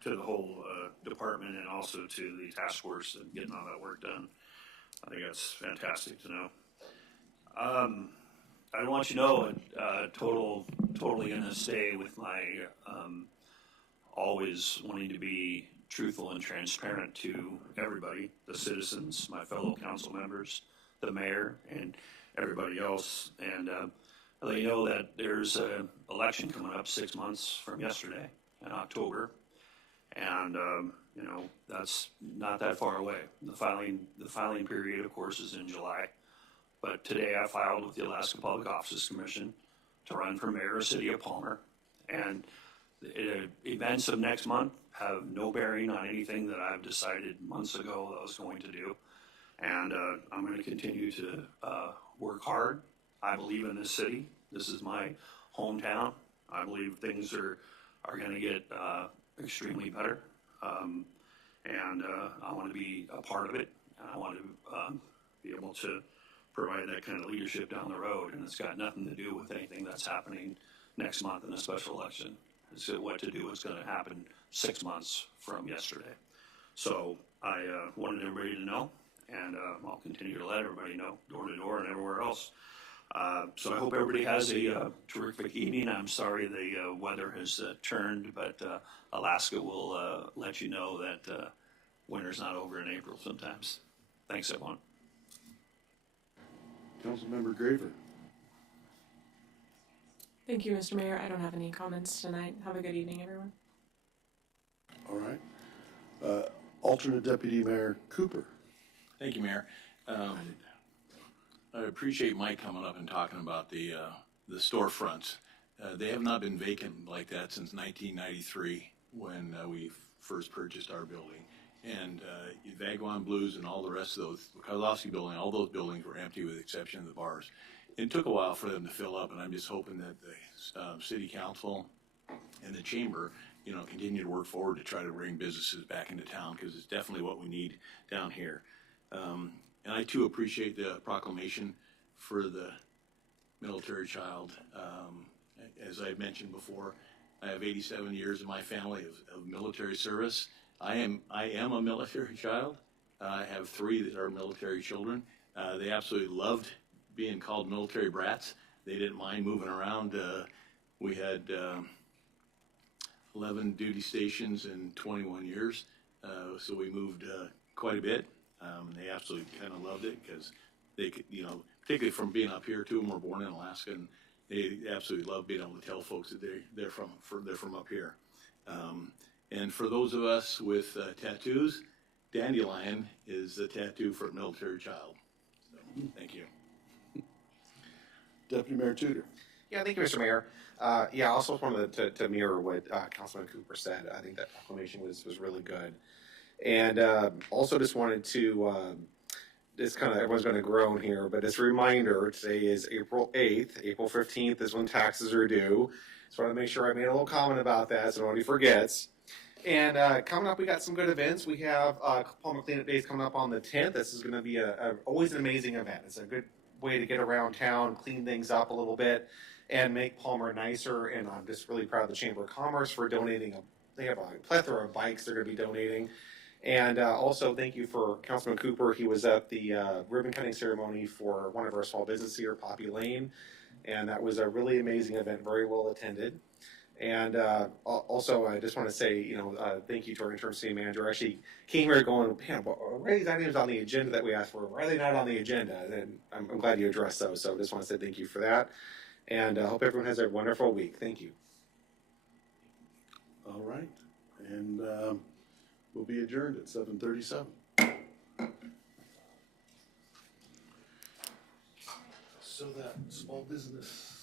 the whole department and also to the task force and getting all that work done. I think that's fantastic to know. I want you to know, totally going to stay with my always wanting to be truthful and transparent to everybody, the citizens, my fellow council members, the mayor, and everybody else. And I let you know that there's an election coming up 6 months from yesterday in October. And, that's not that far away. The filing period, of course, is in July. But today I filed with the Alaska Public Offices Commission to run for mayor of the city of Palmer. And the events of next month have no bearing on anything that I've decided months ago that I was going to do. And I'm going to continue to work hard. I believe in this city. This is my hometown. I believe things are going to get extremely better. And I want to be a part of it. And I want to be able to provide that kind of leadership down the road. And it's got nothing to do with anything that's happening next month in a special election. It's what to do is going to happen 6 months from yesterday. So I wanted everybody to know, and I'll continue to let everybody know, door to door and everywhere else. So I hope everybody has a terrific evening. I'm sorry the weather has turned, but Alaska will let you know that winter's not over in April sometimes. Thanks, everyone. Councilmember Graver. Thank you, Mr. Mayor. I don't have any comments tonight. Have a good evening, everyone. All right. Alternate Deputy Mayor Cooper. Thank you, Mayor. I appreciate Mike coming up and talking about the storefronts. They have not been vacant like that since 1993 when we first purchased our building. And Vagabond Blues and all the rest of those, Kozlowski building, all those buildings were empty with the exception of the bars. It took a while for them to fill up, and I'm just hoping that the city council and the chamber, continue to work forward to try to bring businesses back into town, because it's definitely what we need down here. And I too appreciate the proclamation for the military child. As I mentioned before, I have 87 years in my family of military service. I am a military child. I have 3 that are military children. They absolutely loved being called military brats. They didn't mind moving around. We had 11 duty stations in 21 years, so we moved quite a bit. They absolutely kind of loved it because they could, particularly from being up here, 2 of them were born in Alaska, and they absolutely love being able to tell folks that they're from up here. And for those of us with tattoos, dandelion is the tattoo for a military child. So, thank you. Deputy Mayor Tudor. Yeah, thank you, Mr. Mayor. I also wanted to mirror what Councilman Cooper said. I think that proclamation was really good. And also just wanted to, everyone's going to groan here, but as a reminder, today is April 8th. April 15th is when taxes are due. So I want to make sure I made a little comment about that so nobody forgets. And coming up, we got some good events. We have Palmer Cleanup Days coming up on the 10th. This is going to be always an amazing event. It's a good way to get around town, clean things up a little bit, and make Palmer nicer. And I'm just really proud of the Chamber of Commerce for donating. They have a plethora of bikes they're going to be donating. And also thank you for Councilman Cooper. He was at the ribbon cutting ceremony for one of our small businesses here, Poppy Lane. And that was a really amazing event, very well attended. And also, I just want to say, thank you to our interim city manager. I actually came here going, man, why are these items on the agenda that we asked for? Why are they not on the agenda? And I'm glad you addressed those. So I just want to say thank you for that. And I hope everyone has a wonderful week. Thank you. All right. And we'll be adjourned at 7:37. So that small business